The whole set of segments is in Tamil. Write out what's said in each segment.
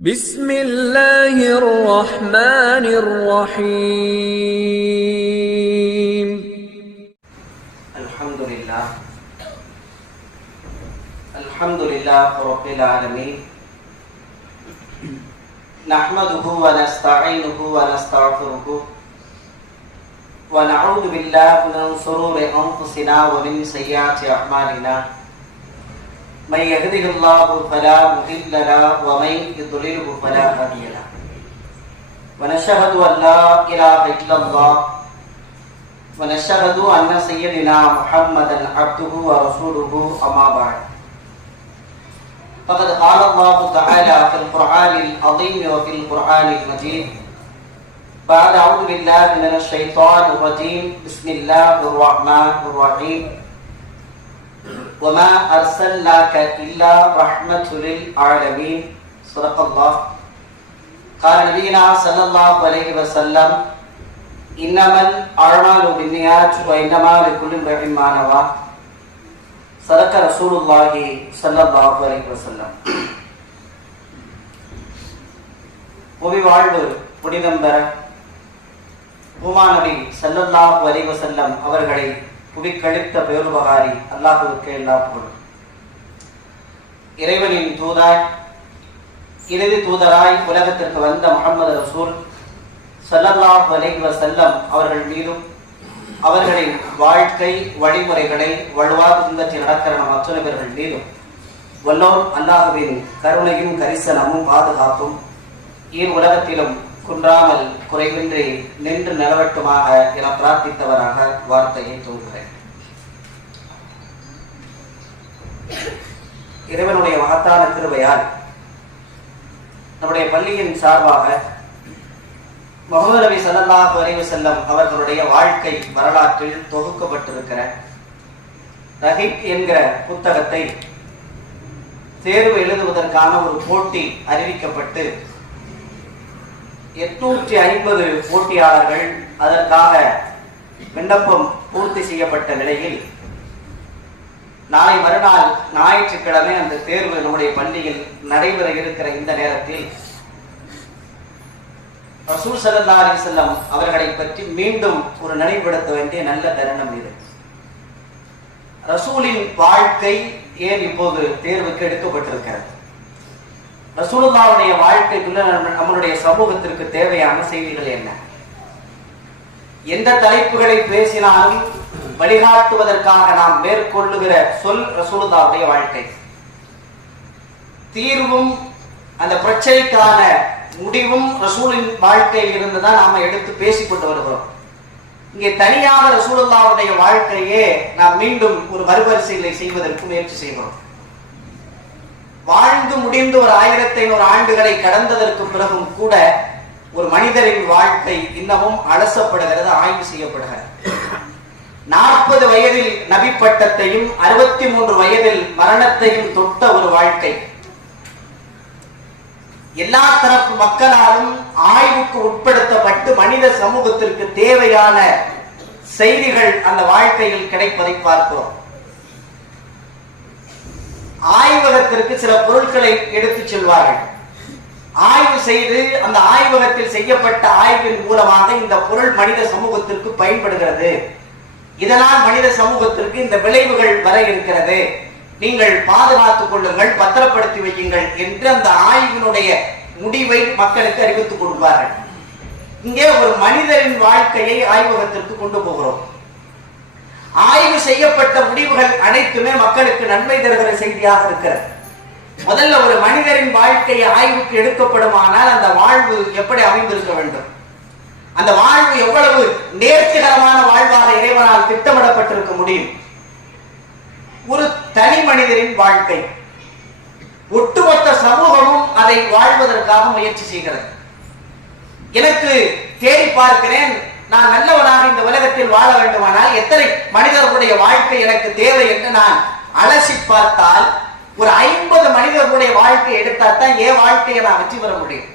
بسم الله الرحمن الرحيم الحمد لله رب العالمين نحمده ونستعينه ونستغفره ونعوذ بالله من شرور أنفسنا ومن سيئات أعمالنا من يهده الله فلا مضل له ومن يضلله فلا هادي له ونشهد أن لا إله إلا الله ونشهد أن سيدنا محمدا عبده ورسوله أما بعد فقد قال الله تعالى في القرآن العظيم وفي القرآن المجيد بعد أعوذ بالله من الشيطان الرجيم بسم الله الرحمن الرحيم وما أرسلناك إلا رحمة للعالمين صدق الله قال نبينا صلى الله عليه وسلم إنما الأعمال بالنيات وإنما لكل امرئ ما نوى صدق رسول الله صلى الله عليه وسلم. புவி வாழ்வு புனிதம் பெற பூமாநபி ஸல்லல்லாஹு அலைஹி வஸல்லம் அவர்களை புவிக்கழித்த பேருபகாரி அல்லாஹ்வுக்கு எல்லா புகழும். இறைவனின் தூதாய் இறுதி தூதராய் உலகத்திற்கு வந்த முஹம்மது ரசூல் ஸல்லல்லாஹு அலைஹி வஸல்லம் அவர்கள் மீதும் அவர்களின் வாழ்க்கை வழிமுறைகளை வலுவாக பின்பற்றி நடக்கிற நம் அத்தனை பேர்கள் மீதும் வல்லோர் அல்லாஹ்வின் கருணையும் கரிசனமும் பாதுகாப்பும் உலகத்திலும் குன்றாமல் குறைவின்றி நின்று நிலவட்டுமாக என பிரார்த்தித்தவராக வார்த்தையை தூங்குகிறேன். இறைவனுடைய மகத்தான கிருபையால் நம்முடைய பள்ளியின் சார்பாக முஹம்மது நபி ஸல்லல்லாஹு அலைஹி வஸல்லம் அவர்களுடைய வாழ்க்கை வரலாற்றில் தொகுக்கப்பட்டிருக்கிற ரஹீக் என்கிற புத்தகத்தை தேர்வு எழுதுவதற்கான ஒரு போட்டி அறிவிக்கப்பட்டு 850 போட்டியாளர்கள் அதற்காக விண்ணப்பம் பூர்த்தி செய்யப்பட்ட நிலையில் நாளை மறுநாள் ஞாயிற்றுக்கிழமை அந்த தேர்வு நம்முடைய பள்ளியில் நடைபெற இருக்கிற இந்த நேரத்தில் ரசூல் ஸல்லல்லாஹு அலைஹி வஸல்லம் அவர்களை பற்றி மீண்டும் ஒரு நினைவுபடுத்த வேண்டிய நல்ல தருணம் இது. ரசூலின் வாழ்க்கை ஏன் இப்போது தேர்வுக்கு எடுக்கப்பட்டிருக்கிறது? ரசூலுல்லாஹ்வுடைய வாழ்க்கைக்குள்ள நம்மளுடைய சமூகத்திற்கு தேவையான செய்திகள் என்ன? எந்த தலைப்புகளை பேசினாலும் வழிகாட்டுவதற்காக நாம் மேற்கொள்ளுகிற சொல் ரசூலுல்லாஹ்வுடைய வாழ்க்கை. தீர்வும் அந்த பிரச்சனைக்கான முடிவும் ரசூலின் வாழ்க்கையில் இருந்துதான் நாம எடுத்து பேசிக்கொண்டு வருகிறோம். இங்கே தனியாக ரசூலுல்லாஹ்வுடைய வாழ்க்கையே நாம் மீண்டும் ஒரு மறுபரிசீலனை செய்வதற்கு முயற்சி செய்கிறோம். வாழ்ந்து முடிந்து ஒரு 1500 ஆண்டுகளை கடந்ததற்கு பிறகும் கூட ஒரு மனிதரின் வாழ்க்கை இன்னமும் அலசப்படுகிறது, ஆய்வு செய்யப்படுகிறது. 40 வயதில் நபி பட்டத்தையும் 63 வயதில் மரணத்தையும் தொட்ட ஒரு வாழ்க்கை. எல்லா தரப்பு மக்களாலும் ஆய்வுக்கு உட்படுத்தப்பட்டு மனித சமூகத்திற்கு தேவையான செய்திகள் அந்த வாழ்க்கையில் கிடைப்பதை பார்க்கிறோம். ஆய்வகத்திற்கு சில பொருட்களை எடுத்துச் செல்வார்கள். ஆய்வு செய்து அந்த ஆய்வகத்தில் செய்யப்பட்ட ஆய்வின் மூலமாக இந்த பொருள் மனித சமூகத்திற்கு பயன்படுகிறது, இதனால் மனித சமூகத்திற்கு இந்த விளைவுகள் வர இருக்கிறது, நீங்கள் பாதுகாத்துக் கொள்ளுங்கள், பத்திரப்படுத்தி வையுங்கள் என்று அந்த ஆய்வினுடைய முடிவை மக்களுக்கு அறிவித்துக் கொடுப்பார்கள். இங்கே ஒரு மனிதரின் வாழ்க்கையை ஆய்வகத்திற்கு கொண்டு போகிறோம். ஆய்வு செய்யப்பட்ட முடிவுகள் அனைத்துமே மக்களுக்கு நன்மை தருகிற செய்தியாக இருக்கிறது. முதல்ல ஒரு மனிதரின் வாழ்க்கை ஆய்வுக்கு எடுக்கப்படுமானால் அந்த வாழ்வு எப்படி அமைந்திருக்க வேண்டும், அந்த வாழ்வு எவ்வளவு நேர்த்திகரமான வாழ்வாக இறைவனால் திட்டமிடப்பட்டிருக்க முடியும். ஒரு தனி மனிதரின் வாழ்க்கை, ஒட்டுமொத்த சமூகமும் அதை வாழ்வதற்காக முயற்சி செய்கிறது. எனக்கு தேடி பார்க்கிறேன், நான் நல்லவனாக இந்த உலகத்தில் வாழ வேண்டுமானால் எத்தனை மனிதர்களுடைய வாழ்க்கை எனக்கு தேவை என்று நான் அலசி பார்த்தால் ஒரு 50 மனிதர்களுடைய வாழ்க்கையை எடுத்தால்தான் என் வாழ்க்கையை நான் வெற்றி பெற முடியும்.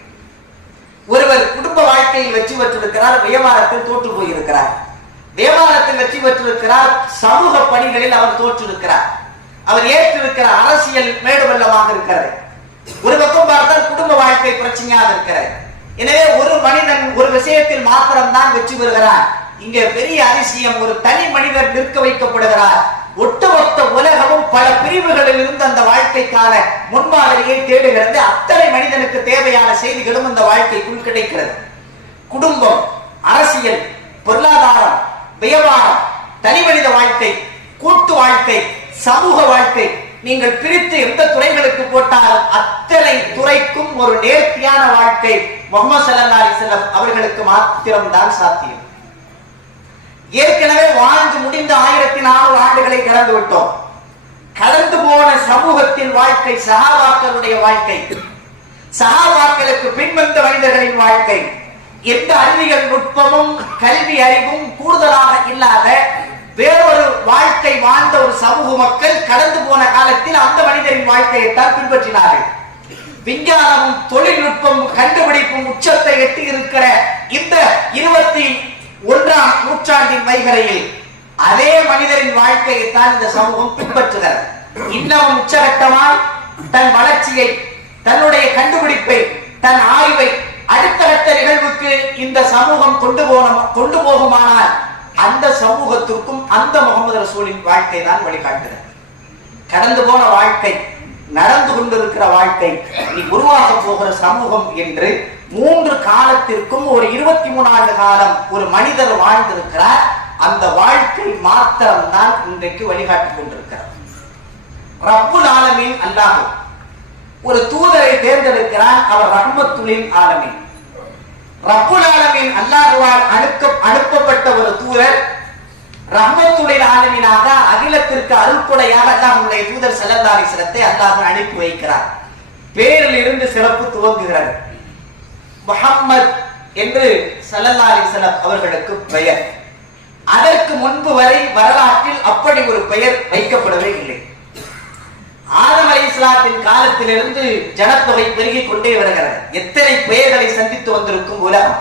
ஒருவர் குடும்ப வாழ்க்கையில் வெற்றி பெற்றிருக்கிறார், வியாபாரத்தில் தோற்று போயிருக்கிறார். வியாபாரத்தில் வெற்றி பெற்றிருக்கிறார், சமூக பணிகளில் அவர் தோற்றிருக்கிறார். அவர் ஏற்றிருக்கிற அரசியல் மேடு வெள்ளமாக இருக்கிறது. ஒரு பக்கம் பார்த்தால் குடும்ப வாழ்க்கை எனவே ஒரு மனிதன் ஒரு விஷயத்தில் மாத்திரம்தான் வெற்றி பெறுகிறான். இங்கே பெரிய அதிசயம், ஒரு தனி மனிதர் நிற்க வைக்கப்படுகிறார். ஒட்டுமொத்த உலகமும் பல பிரிவுகளில் இருந்து அந்த வாழ்க்கைக்கான முன்மாதிரியை தேடுகிறது. அத்தனை மனிதனுக்கு தேவையான செய்திகளும் அந்த வாழ்க்கைக்குள் கிடைக்கிறது. குடும்பம், அரசியல், பொருளாதாரம், வியாபாரம், தனி மனித வாழ்க்கை, கூட்டு வாழ்க்கை, சமூக வாழ்க்கை, நீங்கள் பிரித்து எந்த துறைகளுக்கு போட்டாலும் அத்தனை துறைக்கும் ஒரு நேர்த்தியான வாழ்க்கை முஹம்மது ஸல்லல்லாஹு அலைஹி வஸல்லம் அவர்களுக்கு மாத்திரம்தான் சாத்தியம். ஏற்கனவே வாழ்ந்து முடிந்த 1400 ஆண்டுகளை கடந்து விட்டோம். கடந்து போன சமூகத்தின் வாழ்க்கை, சஹாபாக்களுடைய வாழ்க்கை, சஹாபாக்களுக்கு பின்வந்த மனிதர்களின் வாழ்க்கை, எந்த அறிவியல் நுட்பமும் கல்வி அறிவும் கூடுதலாக இல்லாத வேறொரு வாழ்க்கை வாழ்ந்த ஒரு சமூக மக்கள் கடந்து போன காலத்தில் அந்த மனிதரின் வாழ்க்கையைத்தான் பின்பற்றினார்கள். விஞ்ஞானமும் தொழில்நுட்பம் கண்டுபிடிப்பும் உச்சத்தை எட்டி இருக்கிற இந்த 21ஆம் நூற்றாண்டின் வைகரையில் அதே மனிதரின் வாழ்க்கையைத்தான் இந்த சமூகம் பின்பற்றுகிறது. இன்னமும் உச்சகட்டமாய் தன் வளர்ச்சியை, தன்னுடைய கண்டுபிடிப்பை, தன் ஆய்வை அடுத்தடுத்த நிகழ்வுக்கு இந்த சமூகம் கொண்டு போகுமானால் அந்த சமூகத்திற்கும் அந்த முகமது ரசூலின் வாழ்க்கை தான் வழிகாட்டுகிறது. கடந்து போன வாழ்க்கை, நடந்து கொண்டிருக்கிற வாழ்க்கை, நீ உருவாக போகிற சமூகம் என்று 3 காலத்திற்கும் ஒரு 23 ஆண்டு காலம் ஒரு மனிதர் வாழ்ந்திருக்கிறார். அந்த வாழ்க்கை மாத்திரம்தான் இன்றைக்கு வழிகாட்டிக் கொண்டிருக்கிறார். ரப்புல் ஆலமீன் அல்லாஹ் ஒரு தூதரை தேர்ந்தெடுக்கிறார். அவர் ரஹ்மத்துல் ஆலமீன். ரப்புல் ஆலமீன் அல்லாஹ்வால் அனுப்பப்பட்ட ஒரு தூதர் ரஹ்மத்துல் ஆலமீனாக அகிலத்திற்கு அருள்கொடையாக அல்லாஹ்வுடைய தூதர் ஸல்லல்லாஹு அலைஹி வஸல்லத்தை அல்லாஹ் அனுப்பி வைக்கிறார். பேரில் இருந்து சிறப்பு துவங்குகிறது. முஹம்மத் என்று ஸல்லல்லாஹு அலைஹி வஸல்லம் அவர்களுக்கு பெயர். அதற்கு முன்பு வரை வரலாற்றில் அப்படி ஒரு பெயர் வைக்கப்படவே இல்லை. ஆதம் அலைஹிஸ்ஸலாத்தின் காலத்திலிருந்து ஜனத்தொகை பெருகிக் கொண்டே வருகிறது. எத்தனை பெயர்களை சந்தித்து வந்திருக்கும் உலகம்.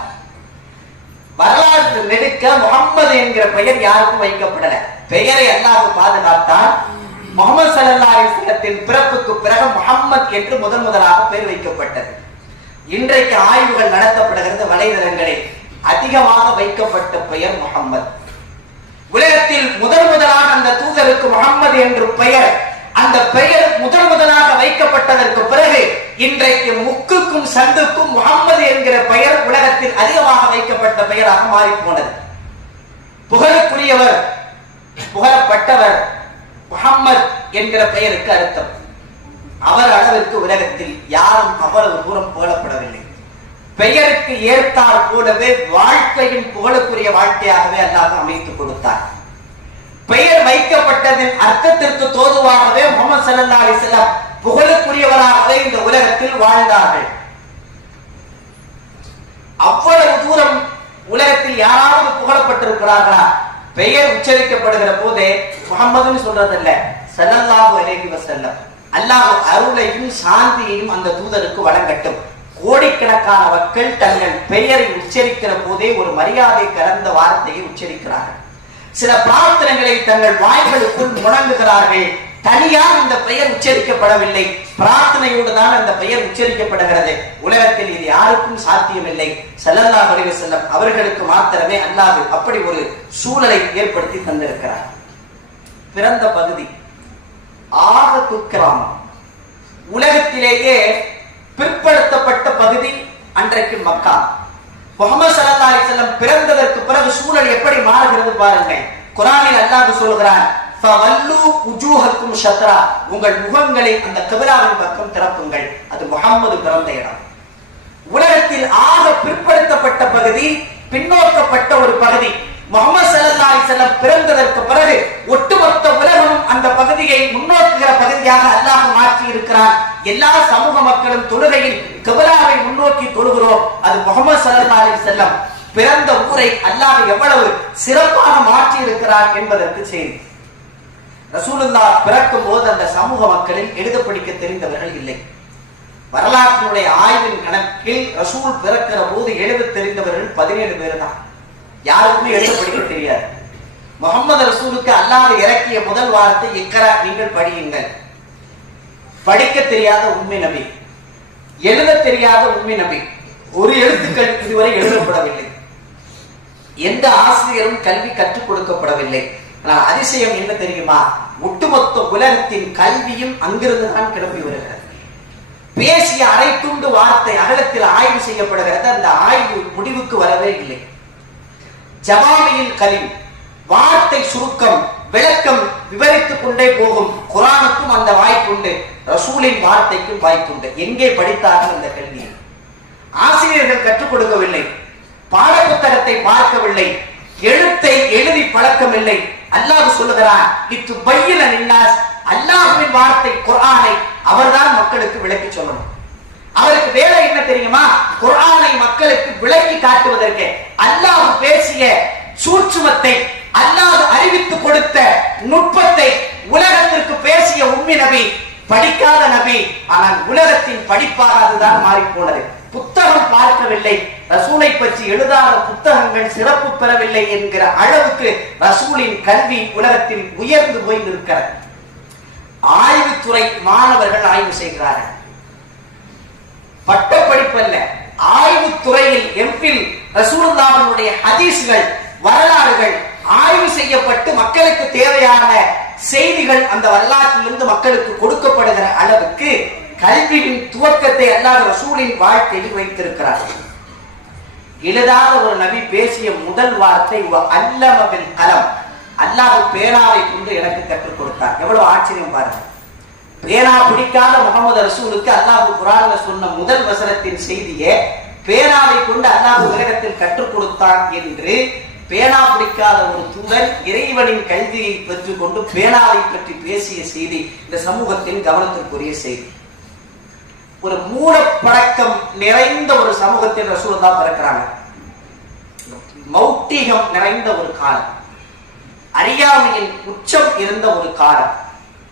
வரலாற்று நெடுக்க முஹம்மது என்கிற பெயர் யாருக்கும் வைக்கப்படல. பெயரை அல்லாஹ் பாதுகாத்தால் முஹம்மது ஸல்லல்லாஹு அலைஹி வஸல்லத்தின் பிறப்புக்கு பிறகு முஹம்மத் என்று முதலாக பெயர் வைக்கப்பட்டது. இன்றைக்கு ஆய்வுகள் நடத்தப்படுகிறது வலைதளங்களில். அதிகமாக வைக்கப்பட்ட பெயர் முஹம்மது. உலகத்தில் முதலாக அந்த தூதருக்கு முஹம்மது என்று பெயர், அந்த பெயர் முதலாக வைக்கப்பட்டதற்கு பிறகு இன்றைக்கு முக்குக்கும் சந்துக்கும் முஹம்மது என்கிற பெயர் உலகத்தில் அதிகமாக வைக்கப்பட்ட பெயராக மாறி போனது. புகழுக்குரியவர், புகழப்பட்டவர் முஹம்மது என்கிற பெயருக்கு அர்த்தம். அவர் அளவிற்கு உலகத்தில் யாரும் அவ்வளவு தூரம் புகழப்படவில்லை. பெயருக்கு ஏற்றார் போலவே வாழ்க்கையின் புகழுக்குரிய வாழ்க்கையாகவே அல்லாஹ் அமைத்துக் கொடுத்தார். பெயர் வைக்கப்பட்டதின் அர்த்தத்திற்கு தோதுவாகவே முஹம்மது ஸல்லல்லாஹு அலைஹி வஸல்லம் புகழுக்குரியவராகவே இந்த உலகத்தில் வாழ்ந்தார்கள். அவ்வளவு தூரம் உலகத்தில் யாராவது புகழப்பட்டிருக்கிறார்களா? பெயர் உச்சரிக்கப்படுகிற போதே முஹம்மதுன்னு சொல்றதல்ல, ஸல்லல்லாஹு அலைஹி வஸல்லம். அல்லாஹ் அருளையும் சாந்தியையும் அந்த தூதருக்கு வழங்கட்டும். கோடிக்கணக்கான மக்கள் தங்கள் பெயரை உச்சரிக்கிற போதே ஒரு மரியாதை கலந்த வார்த்தையை உச்சரிக்கிறார்கள். சில பிரார்த்தனைகளை தங்கள் வாய்களுக்குள் முழங்குகிறார்கள். தனியாக இந்த பெயர் உச்சரிக்கப்படவில்லை, பிரார்த்தனையோடு தான் அந்த பெயர் உச்சரிக்கப்படுகிறது. உலகத்தில் இது யாருக்கும் சாத்தியமில்லை. ஸல்லல்லாஹு அலைஹி வஸல்லம் அவர்களுக்கு மாத்திரமே அல்லாஹ் அப்படி ஒரு சூழலை ஏற்படுத்தி தந்திருக்கிறார். பிறந்த பகுதி ஆக குக்கிராமம். உலகத்திலேயே பிற்படுத்தப்பட்ட பகுதி அன்றைக்கு மக்கா. முஹம்மது ஸல்லல்லாஹு அலைஹி வஸல்லம் பிறந்ததற்கு பிறகு சூழல் எப்படி மாறுகிறது பாருங்கள். குர்ஆனில் அல்லாஹ் சொல்கிறான், ஃபவல்லு உஜூஹக்கும் ஷத்ரா, உங்கள் முகங்களை அந்த கிப்லாவின் பக்கம் திறப்புங்கள். அது முஹம்மது பிறந்த இடம். உலகத்தில் ஆக பிற்படுத்தப்பட்ட பகுதி, பின்னோக்கப்பட்ட ஒரு பகுதி. முஹம்மது ஸல்லல்லாஹு அலைஹி வஸல்லம் பிறந்ததற்கு பிறகு ஒட்டுமொத்த உலகமும் அந்த பகுதியை முன்னோக்குகிற பகுதியாக அல்லாஹ் மாற்றி இருக்கிறான். எல்லா சமூக மக்களும் தொழுகையில் கிப்லாவை முன்னோக்கி தொழுகிறோம். அது முஹம்மது ஸல்லல்லாஹு அலைஹி வஸல்லம் பிறந்த ஊரை அல்லாஹ் எவ்வளவு சிறப்பாக மாற்றி இருக்கிறார் என்பதற்கு செய்தி. ரசூலுல்லாஹ் பிறக்கும் போது அந்த சமூக மக்களில் எழுத படிக்க தெரிந்தவர்கள் இல்லை. வரலாற்றினுடைய ஆய்வின் கணக்கில் ரசூல் பிறக்கிற போது எழுத தெரிந்தவர்கள் 17 பேர் தான். யாருக்குமே எழுத படிக்க தெரியாது. முஹம்மது ரசூலுக்கு அல்லாஹ் இறக்கிய முதல் வார்த்தை இக்ரா, நீங்கள் படியுங்கள். படிக்க தெரியாத உண்மை நபி, எழுத தெரியாத உண்மை நபி, ஒரு எழுத்துக்கள் இதுவரை எழுதப்படவில்லை. எந்த ஆசிரியரும் கல்வி கற்றுக் கொடுக்கப்படவில்லை. ஆனால் அதிசயம் என்ன தெரியுமா? ஒட்டுமொத்த உலகத்தின் கல்வியும் அங்கிருந்துதான் கிளம்பி வருகிறது. பேசிய அரை துண்டு வார்த்தை அகலத்தில் ஆய்வு செய்யப்படுகிறது. அந்த ஆய்வு முடிவுக்கு வரவே இல்லை. ஜவாமியில் கலீம், வார்த்தை சுருக்கம், விளக்கம் விவரித்துக் கொண்டே போகும். குர்ஆனுக்கும் அந்த வாய்ப்புண்டு, ரசூலின் வார்த்தைக்கும் வாய்ப்புண்டு. எங்கே படித்தார்கள் அந்த கல்வியை? ஆசிரியர்கள் கற்றுக் கொடுக்கவில்லை, பாட புத்தகத்தை பார்க்கவில்லை, எழுத்தை எழுதி பழக்கமில்லை. அல்லாஹ் சொல்லுகிறான், இத்து பையில நின்னாஸ், அல்லாஹ்வின் வார்த்தை குர்ஆனை அவர்தான் மக்களுக்கு விளக்கி சொல்லணும். அவருக்கு வேலை என்ன தெரியுமா? குர்ஆனை மக்களுக்கு விளக்கி காட்டுவதற்கு. அல்லாஹ் பேசிய சூட்சுமத்தை, அல்லாஹ் அறிவித்து கொடுத்த நுட்பத்தை உலகத்திற்கு பேசிய உம்மி நபி, படிக்காத நபி. ஆனால் உலகத்தின் படிப்பாக அதுதான் மாறி போனது. புத்தகம் பார்க்கவில்லை, ரசூலை பற்றி எழுதாத புத்தகங்கள் சிறப்பு பெறவில்லை என்கிற அளவுக்கு ரசூலின் கல்வி உலகத்தில் உயர்ந்து போய் இருக்கிறது. ஆய்வுத்துறை மாணவர்கள் ஆய்வு செய்கிறார்கள். பட்டப்படிப்பு அல்ல, ஆய்வுத்துறையில் எம்பில் ரசூலுல்லாஹ்வுடைய ஹதீஸ்கள், வரலாறுகள் ஆய்வு செய்யப்பட்டு மக்களுக்கு தேவையான செய்திகள் அந்த வரலாற்றிலிருந்து மக்களுக்கு கொடுக்கப்படுகிற அளவுக்கு கல்வியின் துவக்கத்தை அல்லாஹ் ரசூலின் வாழ்க்கையில் வைத்திருக்கிறார். எழுதாத ஒரு நபி பேசிய முதல் வார்த்தை அல்லம பில் கலம், அல்லாஹ் பேனாவை கொண்டு எனக்கு கற்றுக் கொடுத்தார். எவ்வளவு ஆச்சரியம் பாருங்க. பேனா பிடிக்காத முகமது ரசூலுக்கு அல்லாஹ் குர்ஆன்ல சொன்ன முதல் வசனத்தின் செய்தியே பேனாவை கொண்டு அல்லாஹ் உலகத்தில் கற்றுக் கொடுத்தான் என்று பேனா பிடிக்காத ஒரு தூதர் இறைவனின் கல்வியை பெற்றுக் கொண்டு பேனாவை பற்றி பேசிய செய்தி இந்த சமூகத்தின் கவனத்திற்குரிய செய்தி. ஒரு மூடப்பழக்கம் நிறைந்த ஒரு சமூகத்தில் ரசூலுல்லாஹ் பிறக்கிறாங்க. மௌட்டிகம் நிறைந்த ஒரு காலம், அறியாமையின் உச்சம் இருந்த ஒரு காலம்.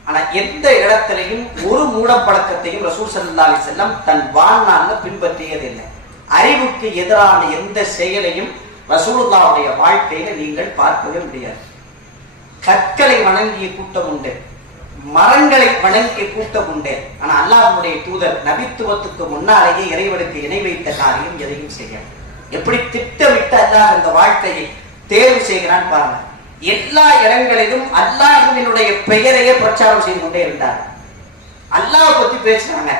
ஆனா எந்த இடத்திலையும் ஒரு மூடப்பழக்கத்தையும் ரசூல் ஸல்லல்லாஹு அலைஹி வஸல்லம் தன் வாழ்நாள்ல பின்பற்றியதில்லை. அறிவுக்கு எதிரான எந்த செயலையும் ரசூலுல்லாஹ்வுடைய வாழ்க்கையில நீங்கள் பார்க்கவே முடியாது. கற்களை வணங்கிய கூட்டம் உண்டு, மரங்களை வணங்கிய கூட்டம் உண்டு. ஆனா அல்லாஹ்வுடைய தூதர் நபித்துவத்துக்கு முன்னாலேயே இறைவனுக்கு இணை வைத்த காரியம் எதையும் செய்ய. எப்படி திட்டமிட்டு அல்லாஹ் அந்த வாழ்க்கையை தேர்வு செய்கிறான் பாருங்க. எல்லா இடங்களிலும் அல்லாஹ்வினுடைய பெயரையே பிரச்சாரம் செய்து கொண்டே இருந்தார். அல்லாஹ் பத்தி பேசினாங்க,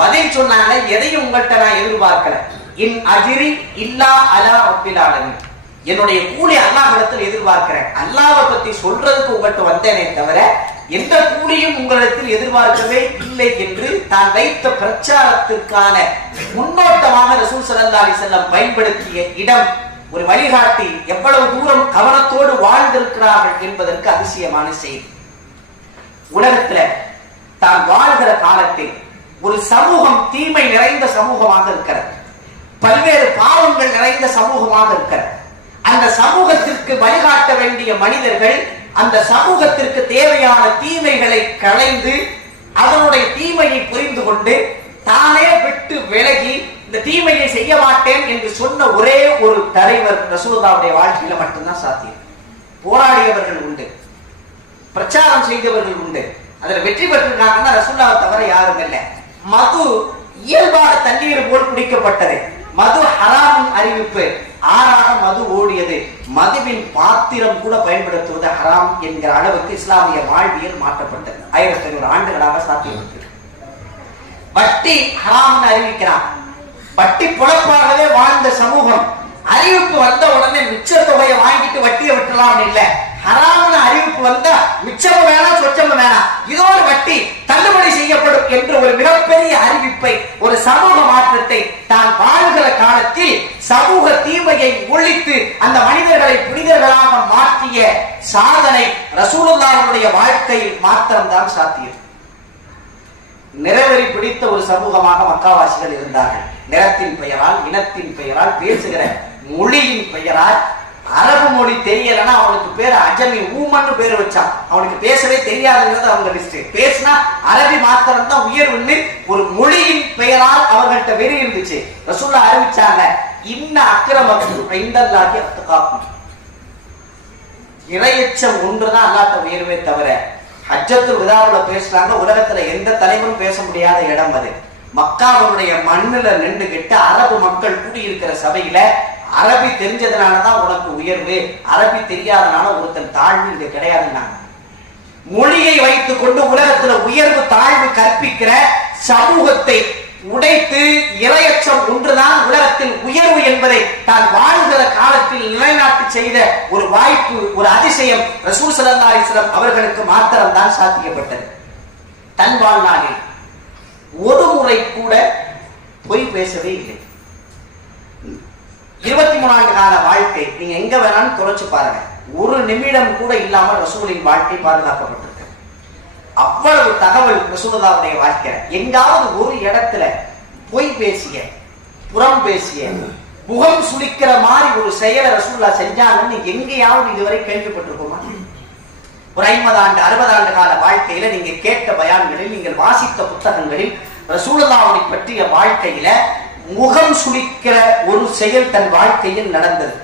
பதில் சொன்னாங்க, எதையும் உங்கள்கிட்ட நான் எதிர்பார்க்கல. இன் அஜ்ரி இல்லா அலா ரப்பில் ஆலமீன், என்னுடைய கூலி அல்லாஹ்விடத்தில் எதிர்பார்க்கிறேன். அல்லாஹ்வை பத்தி சொல்றதுக்கு உங்கள்கிட்ட வந்தேனே தவிர எந்த கூலியும் உங்களிடத்தில் எதிர்பார்க்கவே இல்லை என்று தான் வைத்த பிரச்சாரத்திற்கான முன்னோட்டமாக ரசூல் ஸல்லல்லாஹு அலைஹி வஸல்லம் பயன்படுத்திய இடம், ஒரு வழிகாட்டி எவ்வளவு தூரம் கவனத்தோடு வாழ்ந்திருக்கிறார்கள் என்பதற்கு அதிசயமான செய்தி. உலகத்துல தான் வாழ்கிற காலத்தில் ஒரு சமூகம் தீமை நிறைந்த சமூகமாக இருக்கிறது, பல்வேறு பாவங்கள் நிறைந்த சமூகமாக இருக்கிறது. அந்த சமூகத்திற்கு வழிகாட்ட வேண்டிய மனிதர்கள் அந்த சமூகத்திற்கு தேவையான தீமைகளை களைந்து அதனுடைய தீமையை புரிந்து கொண்டு தானே விட்டு விலகி இந்த தீமையை செய்ய மாட்டேன் என்று சொன்ன ஒரே ஒரு தலைவர் ரசூலுல்லாஹ்வுடைய வாழ்க்கையில மட்டும்தான் சாத்தியம். போராடியவர்கள் உண்டு, பிரச்சாரம் செய்தவர்கள் உண்டு, அதில் வெற்றி பெற்றிருக்காங்கன்னா ரசூலுல்லாஹ் தவிர யாரும் இல்லை. மது இயல்பாக தண்ணீர் போல் குடிக்கப்பட்டது. மது ஹராம் அறிவிப்பு, ஆறாக மது ஓடியது. மதுவின் பாத்திரம் கூட பயன்படுத்துவது ஹராம் என்கிற அளவுக்கு இஸ்லாமிய வாழ்வியல் மாற்றப்பட்டது. 1500 ஆண்டுகளாக சாத்தியப்பட்டது. வட்டி ஹராம்னு அறிவிக்கிறான். வட்டி பொழப்பாகவே வாழ்ந்த சமூகம் அறிவிப்பு வந்த உடனே மிச்ச தொகையை வாங்கிட்டு வட்டியை விட்டுலாம் இல்ல, ஹராம்னு அறிவிப்பு வந்தா மிச்சமும் வேணாம் சொச்சமும் வேணாம், இதோடு வட்டி தள்ளுபடி செய்யப்படும் என்று ஒரு மிகப்பெரிய அறிவிப்பை, ஒரு சமூக மாற்றத்தை தான் வாழ்கிற காலத்தில் சமூக தீமையை ஒழித்து அந்த மனிதர்களை புனிதர்களாக மாற்றிய சாதனை ரசூலுல்லாஹ்வுடைய வாழ்க்கையில் மாத்திரம்தான் சாத்தியம். நிறவெறி பிடித்த ஒரு சமூகமாக மக்காவாசிகள் இருந்தார்கள். நிறத்தின் பெயரால், இனத்தின் பெயரால், பேசுகிற மொழியின் பெயரால். அரபு மொழி தெரியலன்னா அவனுக்கு பேர் அஜமி, ஊமன்னு பேர் வச்சான். அவனுக்கு பேசவே தெரியாதுங்கிறது அவங்க லிஸ்ட். பேசினா அரபி மாத்திரம் தான் உயர்வுன்னு ஒரு மொழியின் பெயரால் அவர்கள்ட்ட வெறி இருந்துச்சு. ரசூலுல்லாஹ் அறிவிச்சாங்க, இன்ன அக்ரமக்கும் இன்தல்லாஹி அத்காக்கும், இறையச்சம் ஒன்றுதான் அல்லாஹ்ட்ட உயர்வே தவிர. ஹஜ்ஜத்துல் விதாவுல பேசுறாங்க, உலகத்துல எந்த தலைவரும் பேச முடியாத இடம் அது. மக்காவுடைய மண்ணுல நின்றுகிட்டு அரபு மக்கள் கூடியிருக்கிற சபையில அரபி தெரிஞ்சதுனாலதான் உனக்கு உயர்வு, அரபி தெரியாதனால ஒருத்தன் தாழ்வு இங்க கிடையாதுன்னாங்க. மொழியை வைத்துக் கொண்டு உலகத்துல உயர்வு தாழ்வு கற்பிக்கிற சமூகத்தை உடைத்து இரையச்சம் ஒன்றுதான் உலகத்தில் உயர்வு என்பதை தான் வாழுகிற காலத்தில் நிலைநாட்டு செய்த ஒரு வாய்ப்பு, ஒரு அதிசயம் ரசூல் ஸல்லல்லாஹு அலைஹி வஸல்லம் அவர்களுக்கு மாத்திரம் தான் சாத்தியப்பட்டது. தன் வாழ்நாளில் ஒரு முறை கூட பொய் பேசவே இல்லை. 23 ஆண்டு கால வாழ்க்கை நீங்க எங்க வேணாலும் தொலைச்சு பாருங்க, ஒரு நிமிடம் கூட இல்லாமல் ரசூலின் வாழ்க்கை பாதுகாக்கப்பட்டிருக்கு. அவ்வளவு தகவல் ரசூலுல்லாஹ்வுடைய வாழ்க்கை. எங்காவது ஒரு இடத்துல பொய் பேசிய, புறம் பேசிய, முகம் சுளிக்கிற மாதிரி ஒரு செயலை ரசூலுல்லாஹ் செஞ்சாங்கன்னு எங்கேயாவது இதுவரை கேள்விப்பட்டிருக்கோமா? ஒரு 50 ஆண்டு 60 ஆண்டு கால வாழ்க்கையில நீங்க கேட்ட பயான்களில், நீங்கள் வாசித்த புத்தகங்களில் ரசூலுல்லாஹ்வை பற்றிய வாழ்க்கையில முகம் சுளிக்கிற ஒரு செயல் தன் வாழ்க்கையில் நடந்தது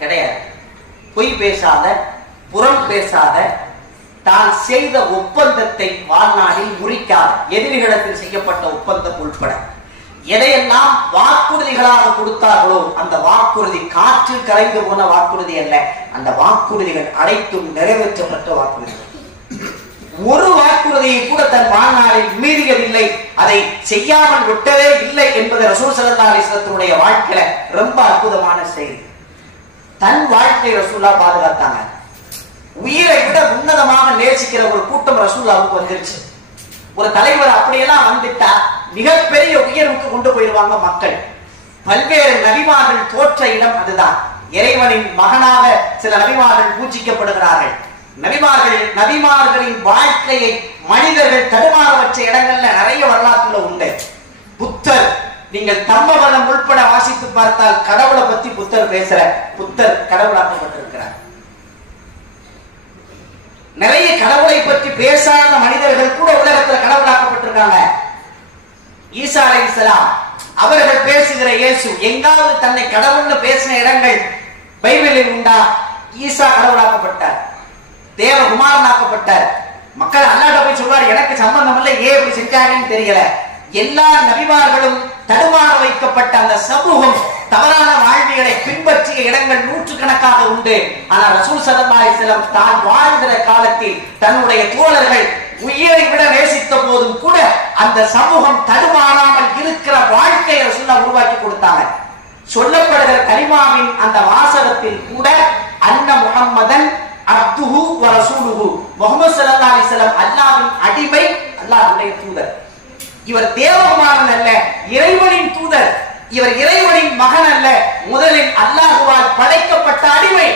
கிடையாது. பொய் பேசாத, புறம் பேசாத, தான் செய்த ஒப்பந்தத்தை வாழ்நாளில் முறிக்காத, எதிரிகளிடத்தில் செய்யப்பட்ட ஒப்பந்தம் உட்பட எதையெல்லாம் வாக்குறுதிகளாக கொடுத்தார்களோ அந்த வாக்குறுதி காற்றில் கரைந்து போன வாக்குறுதி அல்ல, அந்த வாக்குறுதிகள் அனைத்தும் நிறைவேற்றப்பட்ட வாக்குறுதிகள். ஒரு வாக்குறுதியை கூட தன் வாழ்நாளில் மீறியதில்லை, அதை செய்யாமல் விட்டதே இல்லை என்பது ரசூல் ஸல்லல்லாஹு அலைஹி வஸல்லம் வாழ்க்கையில ரொம்ப அற்புதமான செய்தி. தன் வாழ்க்கை ரசூலுல்லாஹ் பாதுகாத்தாங்க. உயிரை விட உன்னதமாக நேசிக்கிற ஒரு கூட்டம் ரசூலுல்லாஹ்வுக்கு வந்துருச்சு. ஒரு தலைவர் அப்படியெல்லாம் வந்துட்டா மிகப்பெரிய உயர்வுக்கு கொண்டு போயிடுவாங்க மக்கள். பல்வேறு நபிமார்கள் தோற்ற இடம் அதுதான். இறைவனின் மகனாக சில நபிமார்கள் பூஜிக்கப்படுகிறார்கள். நபிமார்களின் வாழ்க்கையை மனிதர்கள் தடுமாற வச்ச இடங்கள்ல நிறைய வரலாற்றுல உண்டு. புத்தர், நீங்கள் தம்மபதம் உள்பட வாசித்து பார்த்தால் கடவுளை பத்தி புத்தர் பேசுற, புத்தர் கடவுளாக்கப்பட்டிருக்கிறார். நிறைய கடவுளை பற்றி பேசாத மனிதர்கள் கூட உலகத்துல கடவுளாக்கப்பட்டிருக்காங்க. ஈசா அலைஹிஸ்ஸலாம் அவர்கள் பேசுகிற இயேசு, எங்காவது தன்னை கடவுள்னு பேசின இடங்கள் பைபிளில் உண்டா? ஈசா கடவுளாக்கப்பட்டார், தேவகுமாரனாக்கப்பட்டார். மக்கள் அல்லாஹ்ட்ட போய் சொல்வார், எனக்கு சம்பந்தம் இல்லை, ஏன் இப்படி செஞ்சாங்கன்னு தெரியல. எல்லா நபிமார்களும் தடுமாற வைக்கப்பட்ட அந்த சமூகம் தவறான வாழ்வியலை பின்பற்றிய இடங்கள் நூற்றுக்கணக்காக உண்டு. ஆனால் ரசூல் ஸல்லல்லாஹு அலைஹி வஸல்லம் தான் வாழ்கிற காலத்தில் தன்னுடைய தோழர்கள் உயிரை விட நேசித்த போதும் கூட அந்த சமூகம் தடுமாறாமல் இருக்கிற வாழ்க்கையை ரசூலுல்லாஹ் உருவாக்கி கொடுத்தாங்க. சொல்லப்படுகிற கலிமாவின் அந்த வாசகத்தில் கூட அன்ன முஹம்மதன் அப்துஹு வ ரசூலுஹு, முஹம்மது ஸல்லல்லாஹு அலைஹி வஸல்லம் அல்லாஹ்வின் அடிமை, அல்லாஹ்வுடைய தூதர். இவர் தேவகுமாரன் அல்ல, இறைவனின் தூதர். இவர் இறைவனின் மகன் அல்ல, முதலில் அல்லாஹ்வால் படைக்கப்பட்ட அடிமை.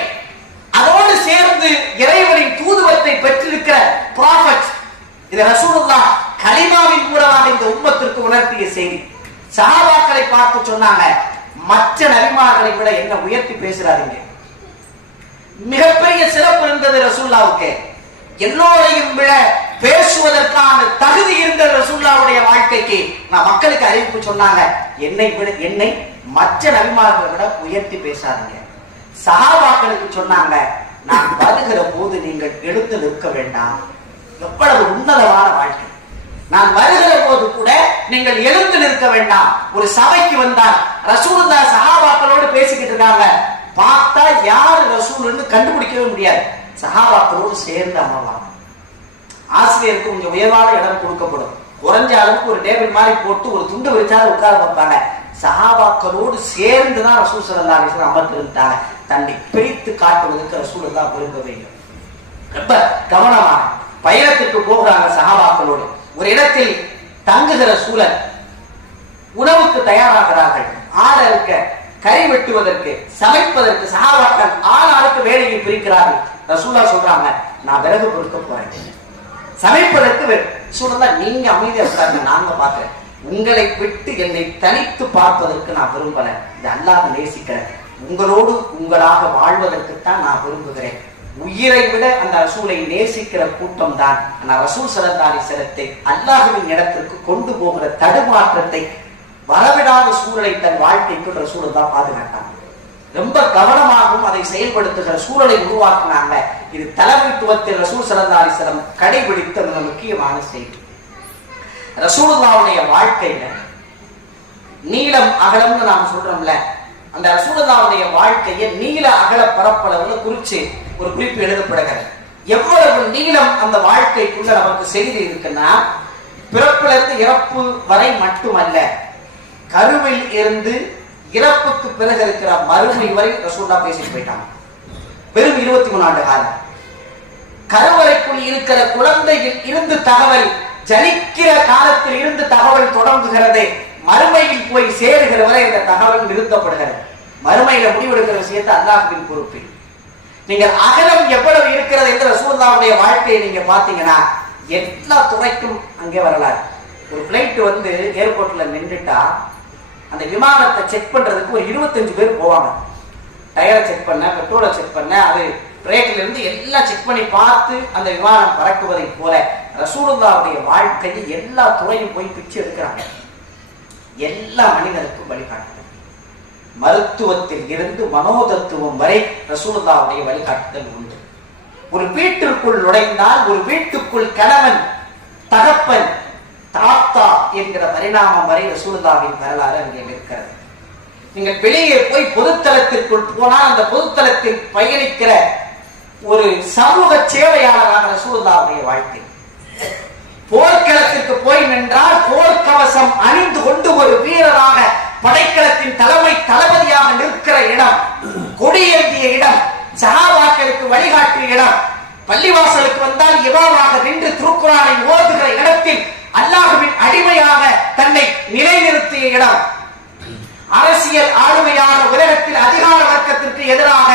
அதோடு சேர்ந்து இறைவனின் தூதுவத்தை பெற்றிருக்கிற ப்ராஃபட். இது ரசூலுல்லாஹ் கலிமாவின் மூலமாக இந்த உம்மத்திற்கு உணர்த்திய செய்தி. சஹாபாக்களை பார்த்து சொன்னாங்க, மற்ற நபிமார்களை விட என்ன உயர்த்தி பேசுறாதீங்க. மிகப்பெரிய சிறப்பு இருந்தது ரசூலுல்லாஹ்வுக்கு. எல்லோரையும் விட பேசுவதற்கான தகுதி இருந்த ரசூலுல்லாஹ்வுடைய வாழ்க்கைக்கு நான் மக்களுக்கு அறிவிப்பு சொன்னாங்க, என்னை மற்ற நபிமார்களை விட உயர்த்தி பேசாதீங்க. சஹாபாக்களுக்கு சொன்னாங்க, நான் வருகிற போது நீங்கள் எழுந்து நிற்க வேண்டாம். எவ்வளவு உன்னதமான வாழ்க்கை! நான் வருகிற போது கூட நீங்கள் எழுந்து நிற்க வேண்டாம். ஒரு சபைக்கு வந்தால் ரசூலுல்லாஹ் சஹாபாக்களோடு பேசிக்கிட்டு இருக்காங்க, பார்த்தா யாரு ரசூல்னு கண்டுபிடிக்கவே முடியாது. சஹாபாக்களோடு சேர்ந்து அமர்வாங்க. ஆசிரியருக்கு கொஞ்சம் உயர்வான இடம் கொடுக்கப்படும். குறைஞ்ச அளவுக்கு ஒரு டேபிள் மாதிரி போட்டு ஒரு துண்டு விரிச்சாலும் உட்கார வைப்பாங்க. சஹாபாக்களோடு சேர்ந்துதான் ரசூல் ஸல்லல்லாஹு அலைஹி வஸல்லம் அமர்ந்திருந்தாங்க. தன்னை பிரித்து காட்டுவதற்கு ரசூலுல்லாஹ் விரும்பவே இல்லை. ரொம்ப கவனமாக பயணத்திற்கு போகிறாங்க சஹாபாக்களோடு. ஒரு இடத்தில் தங்குகிற சூழல், உணவுக்கு தயாராகிறார்கள். ஆள இருக்க, கறி வெட்டுவதற்கு, சமைப்பதற்கு சஹாபாக்கள் ஆளுக்கு வேலையை பிரிக்கிறார்கள். ரசூலுல்லாஹ் சொல்றாங்க, நான் விறகு பொறுக்க போறேன், சமைப்பதற்கு ரசூலுல்லாஹ் நீங்க அமைதியா இருக்காங்க, நாங்க பாக்குறேன். உங்களை விட்டு என்னை தனித்து பார்ப்பதற்கு நான் விரும்பல. இது அல்லாஹ் நேசிக்கிறேன். உங்களோடு உங்களாக வாழ்வதற்குத்தான் நான் விரும்புகிறேன். உயிரை விட அந்த ரசூலை நேசிக்கிற கூட்டம் தான். ஆனால் ரசூல் ஸல்லல்லாஹு அலைஹி வஸல்லத்தை அல்லாஹ்வின் இடத்திற்கு கொண்டு போகிற தடுமாற்றத்தை, வரவிடாத சூழலை தன் வாழ்க்கைக்கு ரசூலுல்லாஹ் பாதுகாத்தாங்க. ரொம்ப கவனமாகவும் அதை செயல்படுத்துகிற சூழலை உருவாக்குனாங்க. இது தலைமைத்துவத்தில் ரசூல் ஸல்லல்லாஹு அலைஹி வஸல்லம் கடைபிடித்த மிக முக்கியமான செய்தி. ரசூலுல்லாஹ்வுடைய வாழ்க்கையில நீளம் அகலம்னு நாம் சொல்றோம்ல, அந்த ரசூலுல்லாஹ்வுடைய வாழ்க்கையை நீள அகல பரப்பளவுல குறிச்சு ஒரு குறிப்பு எழுதப்படுகிறது. எவ்வளவு நீளம் அந்த வாழ்க்கைக்குள்ள நமக்கு செய்தி இருக்குன்னா, பிறப்பிலிருந்து இறப்பு வரை மட்டுமல்ல, கருவில் இருந்து இறப்புக்கு பிறகு இருக்கிற மறுமை வரை ரசூலுல்லாஹ் பேசிட்டு போயிட்டாங்க. வெறும் 23 ஆண்டு காலம். கருவறைக்குள் இருக்கிற குழந்தையில் இருந்து தகவல், ஜனிக்கிற காலத்தில் இருந்து தகவல் தொடங்குகிறது, மறுமையில் போய் சேருகிற வரை இந்த தகவல் நிறுத்தப்படுகிறது. மறுமையில முடிவெடுக்கிற விஷயத்தை அல்லாஹ்வின் பொறுப்பில். நீங்கள் அகலம் எவ்வளவு இருக்கிறது என்று ரசூலுல்லாஹ்வுடைய வாழ்க்கையை நீங்க பாத்தீங்கன்னா, எல்லா துறைக்கும் அங்கே வரலாறு. ஒரு பிளைட் வந்து ஏர்போர்ட்ல நின்றுட்டா அந்த விமானத்தை செக் பண்றதுக்கு ஒரு 25 பேர் போவாங்க. டயரை செக் பண்ண, பெட்ரோலை செக் பண்ண, அது பிரேக்ல இருந்து எல்லாம் செக் பண்ணி பார்த்து அந்த விமானம் பறக்குவதை போல ரசூலுல்லாஹ்வுடைய வாழ்க்கையை எல்லா துறையும் போய் பிச்சு எடுக்கிறாங்க. எல்லா மனிதனுக்கும் வழிகாட்டுதல். மருத்துவத்தில் இருந்து மனோதத்துவம் வரை ரசூலுல்லாஹ்வுடைய வழிகாட்டுதல் உண்டு. ஒரு வீட்டிற்குள் நுழைந்தால், ஒரு வீட்டுக்குள் கணவன், தகப்பன், தாத்தா என்கிற பரிணாமம் வரை ரசூலுல்லாஹ்வின் வரலாறு அங்கே இருக்கிறது. நீங்கள் வெளியே போய் பொதுத்தளத்திற்குள் போனால் அந்த பொதுத்தளத்தில் பயணிக்கிற ஒரு சமூக சேவையாளராக ரசூலுல்லாஹ்வுடைய வாழ்க்கை. போர்க்களத்திற்கு போய் நின்றால் போர்க்கவசம் அணிந்து கொண்டு ஒரு வீரராக படைக்களத்தின் தலைமை தளபதியாக நிற்கிற இடம், கொடியேந்திய இடம், சஹாபாக்களுக்கு வழிகாட்டிய இடம், பள்ளிவாசலுக்கு வந்தால் இமாமாக நின்று திருக்குர்ஆனை ஓதுகிற இடத்தில் அல்லாஹ்வின் அடிமையாக தன்னை நிலைநிறுத்திய இடம், அரசியல் ஆளுமையான உலகத்தில் அதிகார வர்க்கத்திற்கு எதிராக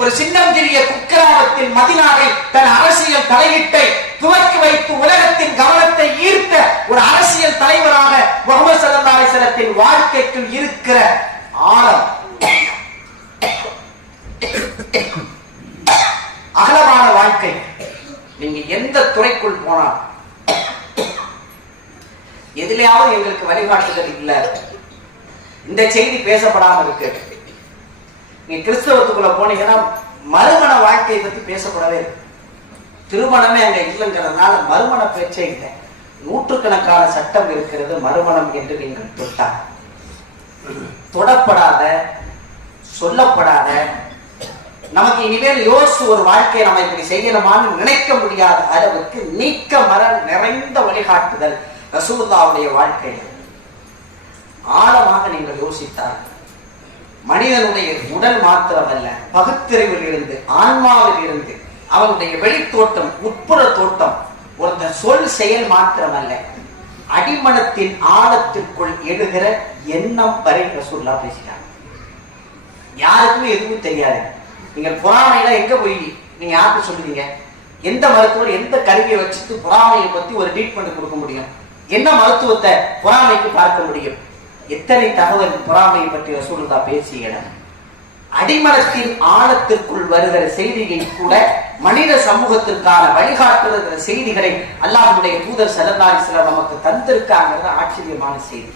ஒரு சின்னஞ்சிறிய குக்கிராமத்தில் மதினாவை தன் அரசியல் தலையீட்டை துவக்கி வைத்து உலகத்தின் கவனத்தை ஈர்த்த ஒரு அரசியல் தலைவராக முஹம்மது ஸல்லல்லாஹு அலைஹி வஸல்லத்தின் வாழ்க்கைக்குள் இருக்கிற ஆழம், அகலமான வாழ்க்கை. நீங்க எந்த துறைக்குள் போனால் எதிலையாவது எங்களுக்கு வழிகாட்டுதல் இல்லை, இந்த செய்தி பேசப்படாம இருக்கு. நீங்க கிறிஸ்தவத்துக்குள்ள போனீங்கன்னா மறுமண வாழ்க்கையை பத்தி பேசப்படவே இருக்கு. திருமணமே அங்க இல்லைங்கிறதுனால மறுமண பேச்சே இல்லை. நூற்றுக்கணக்கான சட்டம் இருக்கிறது மறுமணம் என்று நீங்கள் தொட்டார் தொடப்படாத, சொல்லப்படாத, நமக்கு இனிமேல் யோசிச்சு ஒரு வாழ்க்கையை நம்ம இப்படி செய்யணுமான்னு நினைக்க முடியாத அளவுக்கு நீக்க மர நிறைந்த வழிகாட்டுதல் ரசூலுல்லாஹ்வுடைய வாழ்க்கையில். ஆழமாக நீங்கள் யோசித்தால் மனிதனுடைய உடல் மாத்திரமல்ல, பகுத்தறிவில் இருந்து, ஆன்மாவில் இருந்து, அவனுடைய வெளித்தோட்டம், உட்புற தோட்டம், ஒருத்தர் சொல் செயல் மாத்திரமல்ல, அடிமனத்தின் ஆழத்திற்குள் எழுகிற எண்ணம் வரை ரசூலுல்லாஹ் பேசினார். யாருக்குமே எதுவும் தெரியாது. நீங்கள் பொறாமையில எங்க போய் நீங்க யாருக்கு சொல்லுவீங்க? எந்த மருத்துவர் எந்த கருவியை வச்சுட்டு பொறாமையை பத்தி ஒரு ட்ரீட்மெண்ட் கொடுக்க முடியும்? என்ன மருத்துவத்தை பொறாமைக்கு பார்க்க முடியும்? எத்தனை தகவல் பொறாமையை பற்றி ரசூலுல்லாஹ் பேசிய இடம். அடிமனத்தின் ஆழத்திற்குள் வருகிற செய்தியை கூட மனித சமூகத்திற்கான வழிகாட்டுகிற செய்திகளை அல்லாஹ்வுடைய தூதர் ஸல்லல்லாஹு அலைஹி வஸல்லம் நமக்கு தந்திருக்காங்கிறது ஆச்சரியமான செய்தி.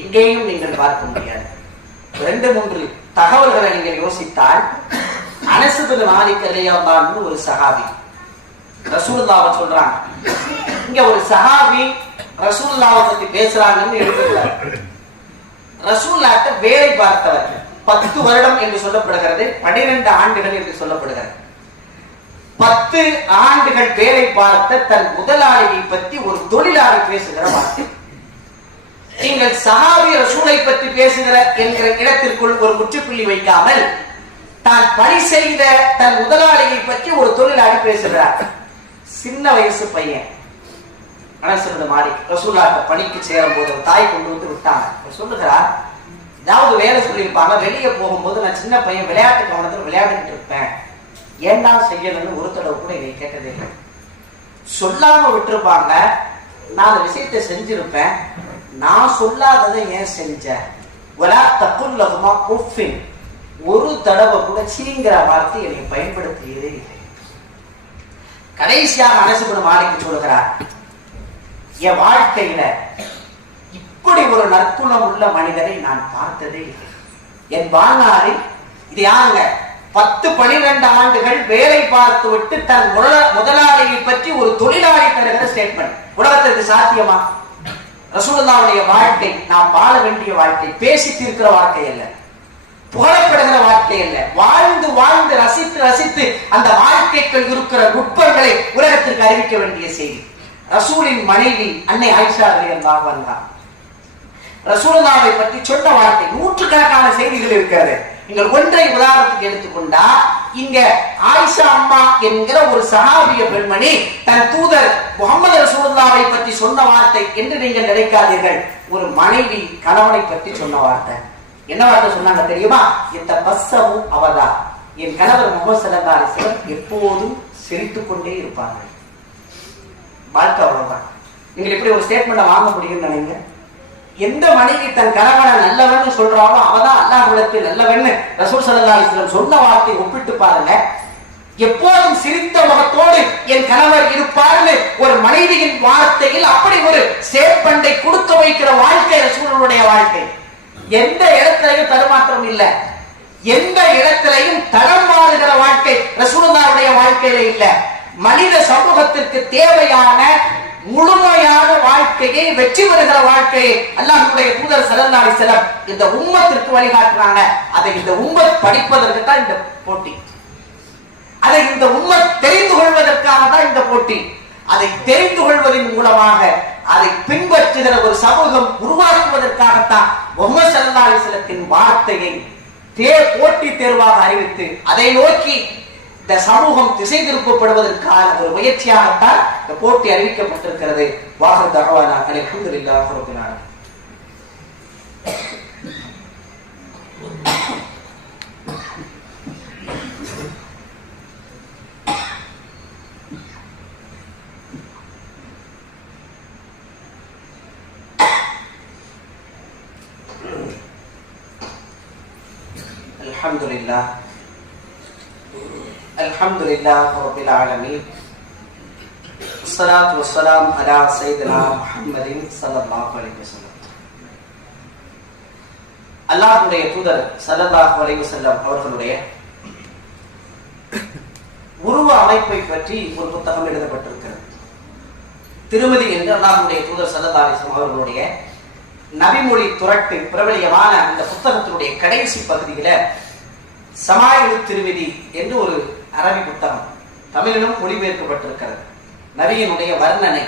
எங்கேயும் நீங்கள் பார்க்க முடியாது. 2-3 தகவல்களை நீங்கள் யோசித்தால், அனஸ் பின் மாலிக் ரலியல்லாஹு அன்ஹு ஒரு சஹாபி, ரசூலுல்லாஹ் சொல்றாங்க, இங்க ஒரு சஹாபி ரசூலுல்லாஹ் பத்தி பேசுறாங்கன்னு எழுதுகிறார். ரசூலுல்லாஹ்ட்ட வேலை பார்த்தவர் 10 வருடம் என்று சொல்லப்படுகிறது, 12 ஆண்டுகள் என்று சொல்லப்படுகிறது. 10 ஆண்டுகள் வேலை பார்த்த தன் முதலாளியை பற்றி ஒரு தொழிலாளி பேசுகிற வார்த்தை. நீங்கள் சஹாபி ரசூலை பற்றி பேசுகிற என்கிற இடத்திற்குள் ஒரு முற்றுப்புள்ளி வைக்காமல், தான் பணி செய்த தன் முதலாளியை பற்றி ஒரு தொழிலாளி பேசுகிறார். சின்ன வயசு பையன் அனஸ் பின் மாலிக் ரசூலுல்லாஹ் பணிக்கு சேரும் போது தாய் கொண்டு வந்து விட்டாங்க. சொல்லுகிறார், ஏதாவது வேலை சொல்லியிருப்பாங்க, வெளியே போகும்போது நான் சின்ன பையன் விளையாட்டு கவனத்தில் விளையாடிட்டு இருப்பேன், ஏண்டா செய்யணும்னு ஒரு தடவை கூட இதை கேட்டதே இல்லை. சொல்லாம விட்டுருப்பாங்க, நான் அந்த விஷயத்தை செஞ்சிருப்பேன், நான் சொல்லாததை ஏன் செஞ்ச, ஒரு தடவை கூட சீங்கிற வார்த்தை என்னை பயன்படுத்தியதே இல்லை. கடைசியாக அனஸ் பின் மாலிக் சொல்லுகிறார், என் வாழ்க்கையில இப்படி ஒரு நற்குணம் உள்ள மனிதரை நான் பார்த்ததே இல்லை. என் வாழ்நாளில் இது யாருங்க 10-12 ஆண்டுகள் வேலை பார்த்து விட்டு தன் முதலாளியை பற்றி ஒரு தொழிலாளி தருகிற ஸ்டேட்மெண்ட் உலகத்திற்கு சாத்தியமா? ரசூலுல்லாஹ்வுடைய வாழ்க்கை நாம் வாழ வேண்டிய வாழ்க்கை, பேசி தீர்க்கிற வாழ்க்கை அல்ல, புகழப்படுகிற வாழ்க்கை அல்ல. வாழ்ந்து வாழ்ந்து ரசித்து ரசித்து அந்த வாழ்க்கைக்குள் இருக்கிற நுட்பங்களை உலகத்திற்கு அறிவிக்க வேண்டிய செய்தி. ரசூலின் மனைவி அன்னை ஆயிஷா ரலியல்லாஹு அன்ஹா ரசூலுல்லாஹை பற்றி சொன்ன வார்த்தை நூற்றுக்கணக்கான செய்திகள் இருக்கிறது. நீங்கள் ஒன்றை உதாரணத்துக்கு எடுத்துக்கொண்டா, இங்க ஆயிஷா அம்மா என்கிற ஒரு சஹாபிய பெண்மணி தன் தூதர் முஹம்மது ரசூலுல்லாஹை பற்றி சொன்ன வார்த்தை என்று நீங்கள் நினைக்காதீர்கள். ஒரு மனைவி கணவனை பற்றி சொன்ன வார்த்தை. என்ன வார்த்தை சொன்னாங்க தெரியுமா? இந்த பஸ்ஸமும் அவதா, என் கணவர் முஹம்மது ஸல்லல்லாஹு அலைஹி வஸல்லம் எப்போதும் சிரித்துக் கொண்டே இருப்பார்கள். வாழ்க்கை அவ்வளவுதான். நீங்கள் எப்படி ஒரு ஸ்டேட்மெண்ட் வாங்க முடியும்னு நினைங்க? எந்த மனைவி தன் கணவனை நல்லவன் சொல்றாவோ அவதான் அல்லாஹ்விடத்தில் நல்லவன் ரசூல் ஸல்லல்லாஹு அலைஹி வஸல்லம் சொன்ன வார்த்தை ஒப்பிட்டு பாருங்க. எப்போதும் சிரித்த முகத்தோடு என் கணவர் இருப்பார்னு ஒரு மனைவியின் வார்த்தையில் அப்படி ஒரு ஸ்டேட்மெண்டை கொடுக்க வைக்கிற வாழ்க்கை ரசூலுடைய வாழ்க்கை. எந்த இடத்திலையும் தடுமாற்றம் இல்ல, எந்த இடத்திலையும் தடம் மாறுகிற வாழ்க்கை ரசூலுல்லாஹ்வுடைய வாழ்க்கையில இல்ல. மனித சமூகத்திற்கு தேவையான முழுமையான வாழ்க்கையை, வெற்றி பெறுகிற வாழ்க்கையை அல்லாஹ்வுடைய தூதர் ஸல்லல்லாஹு அலைஹி வஸல்லம் இந்த உம்மத்திற்கு வழிகாட்டுறாங்க. அதை இந்த உம்மத் படிப்பதற்கு தான் இந்த போட்டி, அதை இந்த உம்மத் தெரிந்து கொள்வதற்காக தான் இந்த போட்டி. அதை தெரிந்து கொள்வதன் மூலமாக அதை பின்பற்றுகிற ஒரு சமூகம் உருவாக்குவதற்காகத்தான் முஹம்மது ஸல்லல்லாஹு அலைஹி வஸல்லத்தின் வார்த்தையை போட்டி தேர்வாக அறிவித்து அதை நோக்கி இந்த சமூகம் திசை திருப்பப்படுவதற்கான ஒரு முயற்சியாகத்தான் இந்த போட்டி அறிவிக்கப்பட்டிருக்கிறது. வாஹர் தஅவானா அல்ஹம்துலில்லாஹி ரப்பில் ஆலமீன். அல்ஹம்துலில்லாஹ் அல்ஹம்துலில்லாஹி ரப்பில் ஆலமீன். ஸலாத்து வஸ்ஸலாம் அலா சய்யிதினா முஹம்மதின் ஸல்லல்லாஹு அலைஹி வஸல்லம். அல்லாஹ்வுடைய தூதர் ஸல்லல்லாஹு அலைஹி வஸல்லம் அவர்களுடைய உருவ அமைப்பை பற்றி ஒரு புத்தகம் எழுதப்பட்டிருக்கிறது. திருமதி என்று அல்லாஹ்வுடைய தூதர் ஸல்லல்லாஹு அலைஹி வஸல்லம் அவர்களுடைய நபிமொழி துரட்டு பிரபலியமான அந்த புத்தகத்தினுடைய கடைசி பகுதியில சமாயிலு திருவிதி என்று ஒரு அரபி புத்தகம் தமிழிலும் மொழிபெயர்க்கப்பட்டிருக்கிறது. நபியினுடைய வர்ணனை.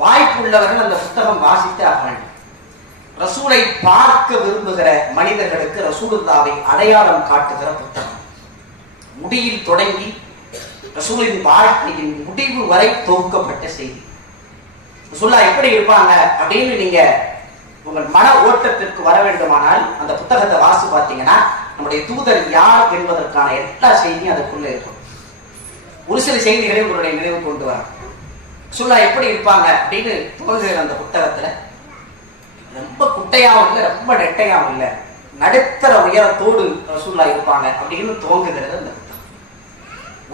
வாய்ப்புள்ளவர்கள் அந்த புத்தகம் வாசித்து ஆக வேண்டும். ரசூலை பார்க்க விரும்புகிற மனிதர்களுக்கு ரசூலுல்லாவை அடையாளம் காட்டுகிற புத்தகம். முடியில் தொடங்கி ரசூலின் வாழ்க்கையின் முடிவு வரை தொகுக்கப்பட்ட செய்தி. ரசூலுல்லா எப்படி இருப்பாங்க அப்படின்னு நீங்க உங்கள் மன ஓட்டத்திற்கு வர வேண்டுமானால் அந்த புத்தகத்தை வாசி பார்த்தீங்கன்னா நம்முடைய தூதர் யார் என்பதற்கான எல்லா செய்தியும் அதுக்குள்ள இருக்கும். ஒரு சில செய்திகளை உங்களுடைய நினைவு கொண்டு வர ரசூலுல்லா எப்படி இருப்பாங்க அப்படின்னு துவங்குகிற அந்த புத்தகத்துல ரொம்ப குட்டையாவும் இல்லை, ரொம்ப நெட்டையாவும் இல்லை, நடுத்தர உயரத்தோடு ரசூலுல்லா இருப்பாங்க அப்படின்னு துவங்குகிறது அந்த புத்தகம்.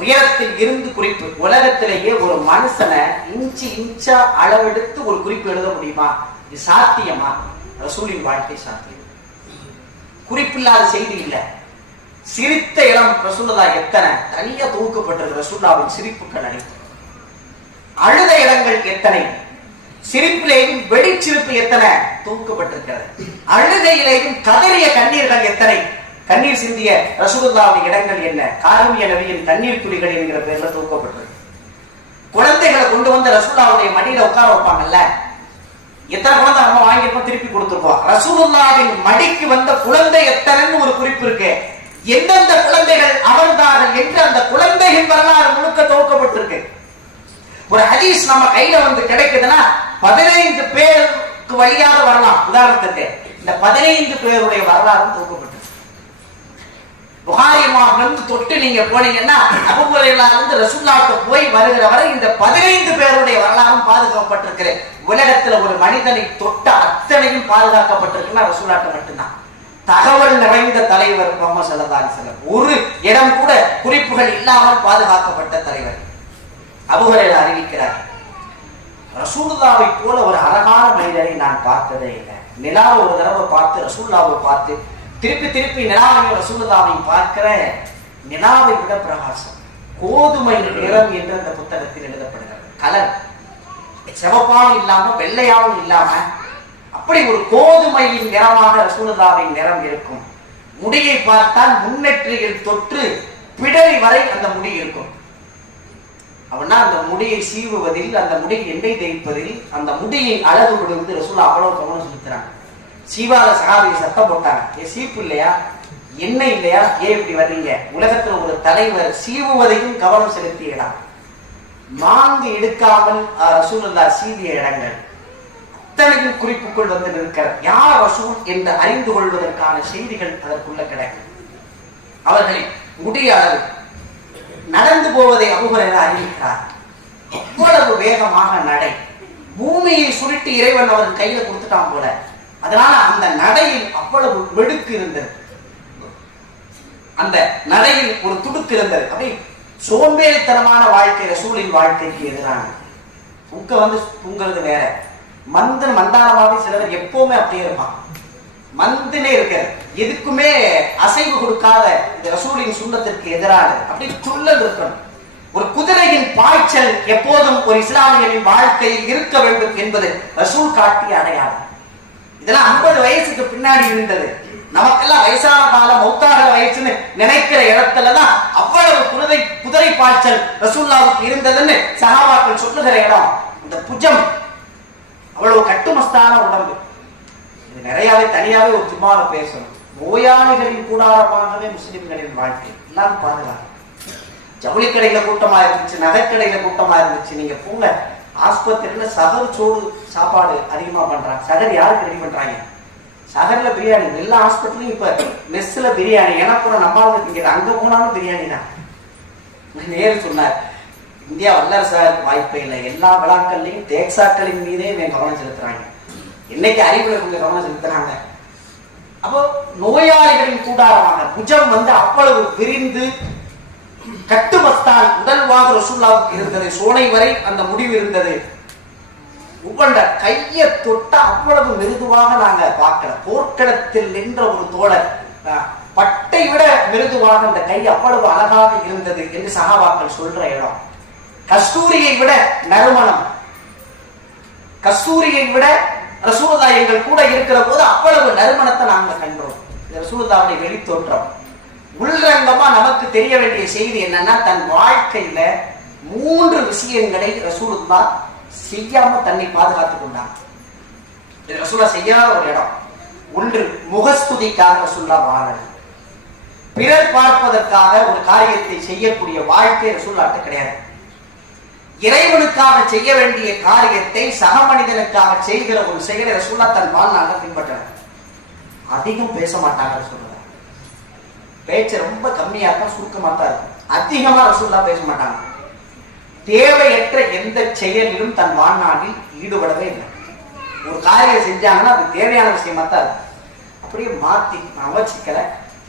உயரத்தில் இருந்து குறிப்பு. உலகத்திலேயே ஒரு மனுஷனை இன்ச்சா அளவெடுத்து ஒரு குறிப்பு எழுத முடியுமா? இது சாத்தியமா? ரசூலின் வாழ்க்கை சாத்தியம். குறிப்பில்லாத செய்தி இல்ல. சிரித்த இடம் ரசூலுல்லா எத்தனை தனியா தொகுக்கப்பட்டிருக்கிற ரசூலுல்லாவின் சிரிப்புகள் அனைத்து. அழுத இடங்கள் எத்தனை, சிரிப்பிலேயும் வெடிச்சிரிப்பு எத்தனை தொகுக்கப்பட்டிருக்கிறது. அழுகையிலேயும் கதறிய கண்ணீர்கள் எத்தனை, கண்ணீர் சிந்திய ரசூலுல்லாவின் இடங்கள் என்ன, காருண்ய நபியின் கண்ணீர் துளிகள் என்கிற பேர்ல தொகுக்கப்பட்டிருக்கு. குழந்தைகளை கொண்டு வந்த ரசூலுல்லாவுடைய மடியில உட்கார வைப்பாங்கல்ல, எத்தனை குழந்தை நம்ம வாங்கியிருப்போம், திருப்பி கொடுத்துருப்போம். ரசூலுல்லாவின் மடிக்கு வந்த குழந்தை எத்தனைன்னு ஒரு குறிப்பு இருக்கு. எந்தெந்த குழந்தைகள் அமர்ந்தார்கள் என்று அந்த குழந்தைகள் வரலாறு முழுக்க துவக்கப்பட்டிருக்கு. ஒரு ஹதீஸ் நம்ம கையில வந்து கிடைக்குதுன்னா 15 பேருக்கு வழியாக வரலாம். உதாரணத்துக்கு இந்த 15 பேருடைய வரலாறு துவக்கப்பட்டிருக்கு. புகாரி இமாமிலிருந்து தொட்டு நீங்க போனீங்கன்னா அபூ ஹுரைரால இருந்து ரசூலுல்லாஹ்க்கு போய் வருகிற வரை இந்த 15 பேருடைய வரலாறும் பாதுகாக்கப்பட்டிருக்கு. உலகத்துல ஒரு மனிதனை தொட்ட அத்தனையும் பாதுகாக்கப்பட்டிருக்குன்னா ரசூலுல்லாஹ்க்கு மட்டும்தான். தகவல் நிறைந்த தலைவர் முஹம்மது ஸல்லல்லாஹு அலைஹி வஸல்லம். ஒரு இடம் கூட குறிப்புகள் இல்லாமல் பாதுகாக்கப்பட்ட தலைவர். அபூ ஹுரைரா அறிவிக்கிறார், ரசூலுல்லாஹ்வை போல ஒரு அழகான மனிதரை நான் பார்த்ததே இல்லை. நிலாவை ஒரு தடவை பார்த்து ரசூலுல்லாஹ்வை பார்த்து திருப்பி திருப்பி நிலாவையும் ரசூலுல்லாஹ்வையும் பார்க்கிற நிலாவை விட பிரகாசம், கோதுமை நிறம் என்று அந்த புத்தகத்தில் எழுதப்படுகிறது. கலர் சிவப்பாவும் இல்லாம வெள்ளையாவும் இல்லாம அப்படி ஒரு கோதுமையின் நிறமாக ரசூலுல்லாஹ்வின் நிறம் இருக்கும். முடியை பார்த்தால் முன்னெற்றியில் தொற்று பிடரி வரை அந்த முடி இருக்கும். அப்படின்னா அந்த முடியை சீவுவதில், அந்த முடியை எண்ணெய் தேய்ப்பதில், அந்த முடியின் அழகு விடுவது ரசூலுல்லாஹ் அவ்வளவு கவனம் செலுத்துறாங்க. சீவாத சஹாபி சத்தம் போட்டாங்க, சீப்பு இல்லையா, எண்ணெய் இல்லையா, ஏன் இப்படி வர்றீங்க? உலகத்துல ஒரு தலைவர் சீவுவதையும் கவனம் செலுத்திய இடம், மாங்கு எடுக்காமல் ரசூலுல்லாஹ் சீவிய இடங்கள் அத்தனையும் குறிப்புக்குள் வந்து நிற்கிறார். யார் ரசூல் என்று அறிந்து கொள்வதற்கான செய்திகள் அதற்குள்ள கிடைக்கும். அவர்களின் முடிய அளவு, நடந்து போவதை அபூ ஹுரைரா அறிவிக்கிறார். அவ்வளவு வேகமாக நடை, பூமியை சுருட்டி இறைவன் அவர்கள் கையில கொடுத்துட்டான் போல. அதனால அந்த நடையில் அவ்வளவு வெடுக்கு இருந்தது, அந்த நடையில் ஒரு துடுக்கு இருந்தது. அப்படி சோம்பேறித்தனமான வாழ்க்கை ரசூலின் வாழ்க்கைக்கு எதிரான. புங்க வந்து புங்கிறது வேற, மந்தன் மந்தாரமாவே சிலவர் எப்பவுமே அப்படியே இருப்பான், மந்தனே இருக்காரு, எதுக்குமே அசைவு கொடுக்காத இந்த ரசூலின் சுண்ணத்திற்கு எதிரானது. அப்படி துள்ளல் இருக்கணும். ஒரு குதிரையின் பாய்ச்சல் எப்போதும் ஒரு இஸ்லாமியரின் வாழ்க்கையில் இருக்க வேண்டும் என்பது ரசூல் காட்டிய அடையாளம். இதெல்லாம் 50 வயசுக்கு பின்னாடி இருந்தது. நமக்கெல்லாம் வயசான காலம், மௌத்தாகிற வயசுன்னு நினைக்கிற இடத்துலதான் அவ்வளவு குதிரை பாய்ச்சல் ரசூலுல்லாஹ்வுக்கு இருந்ததுன்னு சஹாபாக்கள் சொல்லுகிற இடம். இந்த புஜம் அவ்வளவு கட்டுமஸ்தான உடம்பு. இது நிறையவே தனியாவே ஒரு ஜும்மால பேசணும். நோயாளிகளின் கூடாரமாகவே முஸ்லிம்களின் வாழ்க்கை எல்லாம் பாதுகாப்பு. ஜவுளி கடையில கூட்டமா இருந்துச்சு, நகைக்கடையில கூட்டமா இருந்துச்சு. நீங்க போங்க, ஆஸ்பத்திரியில சகர் சோறு சாப்பாடு அதிகமா பண்றாங்க. சகர் யாருக்கு ரெடி பண்றாங்க? சகர்ல பிரியாணி. எல்லா ஹாஸ்பிட்டலும் இப்ப மெஸ்ல பிரியாணி. எனக்கு கூட நம்மளுக்கு திங்கிறது, அங்க போனாலும் பிரியாணி தான். நேரு சொன்னார், இந்தியா வல்லரசாருக்கு வாய்ப்பே இல்லை, எல்லா விழாக்கள்லையும் தேக்சாக்களின் மீதே கவனம் செலுத்துறாங்க. இன்னைக்கு அறிவுல கொஞ்சம் கவனம் செலுத்துறாங்க. அப்போ நோயாளிகளின் கூடாரமாக புஜம் வந்து அவ்வளவு விரிந்து கட்டுமஸ்தான் உடல்வாக ரசூலுல்லாஹ்வுக்கு இருந்தது. சோனை வரை அந்த முடிவு இருந்தது. உவண்ட கையை தொட்ட அவ்வளவு மிருதுவாக நாங்க பார்க்கல. போர்க்களத்தில் நின்ற ஒரு தோழர் பட்டை விட மிருதுவாக அந்த கை அவ்வளவு அழகாக இருந்தது என்று சஹாபாக்கள் சொல்ற இடம். கஸ்தூரியை விட நறுமணம், கஸ்தூரியை விட ரசூலுல்லாஹ் எங்கள் கூட இருக்கிற போது அவ்வளவு நறுமணத்தை நாங்க கண்டோம். ரசூலுல்லாஹ்வுடைய வெளித்தோற்றம். உள்ரங்கமா நமக்கு தெரிய வேண்டிய செய்தி என்னன்னா, தன் வாழ்க்கையில 3 விஷயங்களை ரசூலுல்லாஹ் செய்யாம தன்னை பாதுகாத்துக் கொண்டாங்க. இது ரசூலுல்லாஹ் செய்யாத ஒரு இடம். ஒன்று, முகஸ்துதிக்காக ரசூலுல்லாஹ் வாழல. பிறர் பார்ப்பதற்காக ஒரு காரியத்தை செய்யக்கூடிய வாழ்க்கை ரசூலுல்லாஹ்ட்ட கிடையாது. இறைவனுக்காக செய்ய வேண்டிய காரியத்தை சக மனிதனுக்காக செய்கிற ஒரு செயலை ரசூலுல்லாஹ் தன் வாழ்நாளில் பின்பற்றார். அதிகம் பேச மாட்டாங்க ரசூலுல்லாஹ். பேச்சு ரொம்ப கம்மியா தான், சுருக்கமா தான் இருக்கும். அதிகமா ரசூலுல்லாஹ் பேச மாட்டாங்க. தேவையற்ற எந்த செயலிலும் தன் வாழ்நாளில் ஈடுபடவே இல்லை. ஒரு காரியம் செஞ்சாங்கன்னா அது தேவையான விஷயமா தான் இருக்கும். அப்படியே மாத்தி அவச்சிக்கல,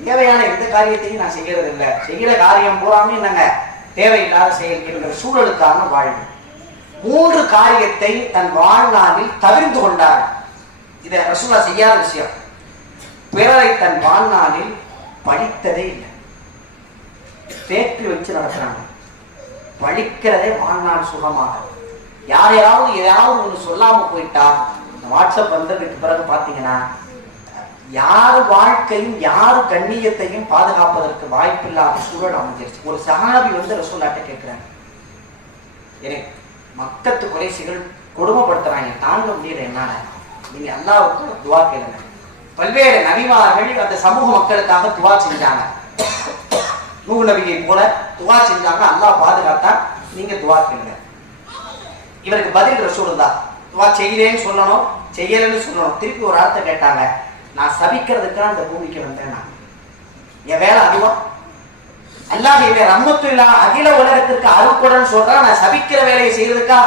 தேவையான எந்த காரியத்தையும் நான் செய்யறது இல்லை, செய்கிற காரியம் பூராமே நாங்க தேவையில்லாத செயல் என்கிற சூழலுக்கான வாழ்வு. 3 காரியத்தை தன் வாழ்நாளில் தவிர்த்து கொண்டார். இதை ரசூலுல்லாஹ் செய்யாத விஷயம். பிறரை தன் வாழ்நாளில் படித்ததே இல்லை, தேக்கி வச்சு நடக்கிறாங்க. படிக்கிறதே வாழ்நாள் சுகமாக. யாரையாவது ஏதாவது ஒன்று சொல்லாம போயிட்டா, வாட்ஸ்அப் வந்ததுக்கு பிறகு பாத்தீங்கன்னா யாரு வாழ்க்கையும் யாரு கண்ணியத்தையும் பாதுகாப்பதற்கு வாய்ப்பில்லாத சூழல் அமைஞ்சிருச்சு. ஒரு சஹாபி வந்து ரசூலுல்லாஹ்ட்ட கேட்கிறாங்க, எனக்கு மக்கத்து குறைசிகள் கொடுமைப்படுத்துறாங்க, தாங்க முடியல, என்னால நீங்க அல்லாஹ்வுக்கு துஆ கேளுங்க. பல்வேறு நபிமார்கள் அந்த சமூக மக்களுக்காக துஆ செஞ்சாங்க. நூஹ் நபியை போல துஆ செஞ்சாங்க, அல்லாஹ் பாதுகாத்தா, நீங்க துஆ கேளுங்க. இவருக்கு பதில் ரசூலுல்லாஹ் துஆ செய்யறேன்னு சொல்லணும், செய்யலன்னு சொல்லணும். திருப்பி ஒரு வார்த்தை கேட்டாங்க, நான் சபிக்கிறதுக்காக அந்த பூமிக்கு வந்தேன், நான் என் வேலை அதுவா? அல்லாஹ் என்னை ரஹ்மத்துல்லா அகில உலகத்திற்கு அருள்கொடன் சொல்றான், நான் சபிக்கிற வேலையை செய்யறதுக்கா,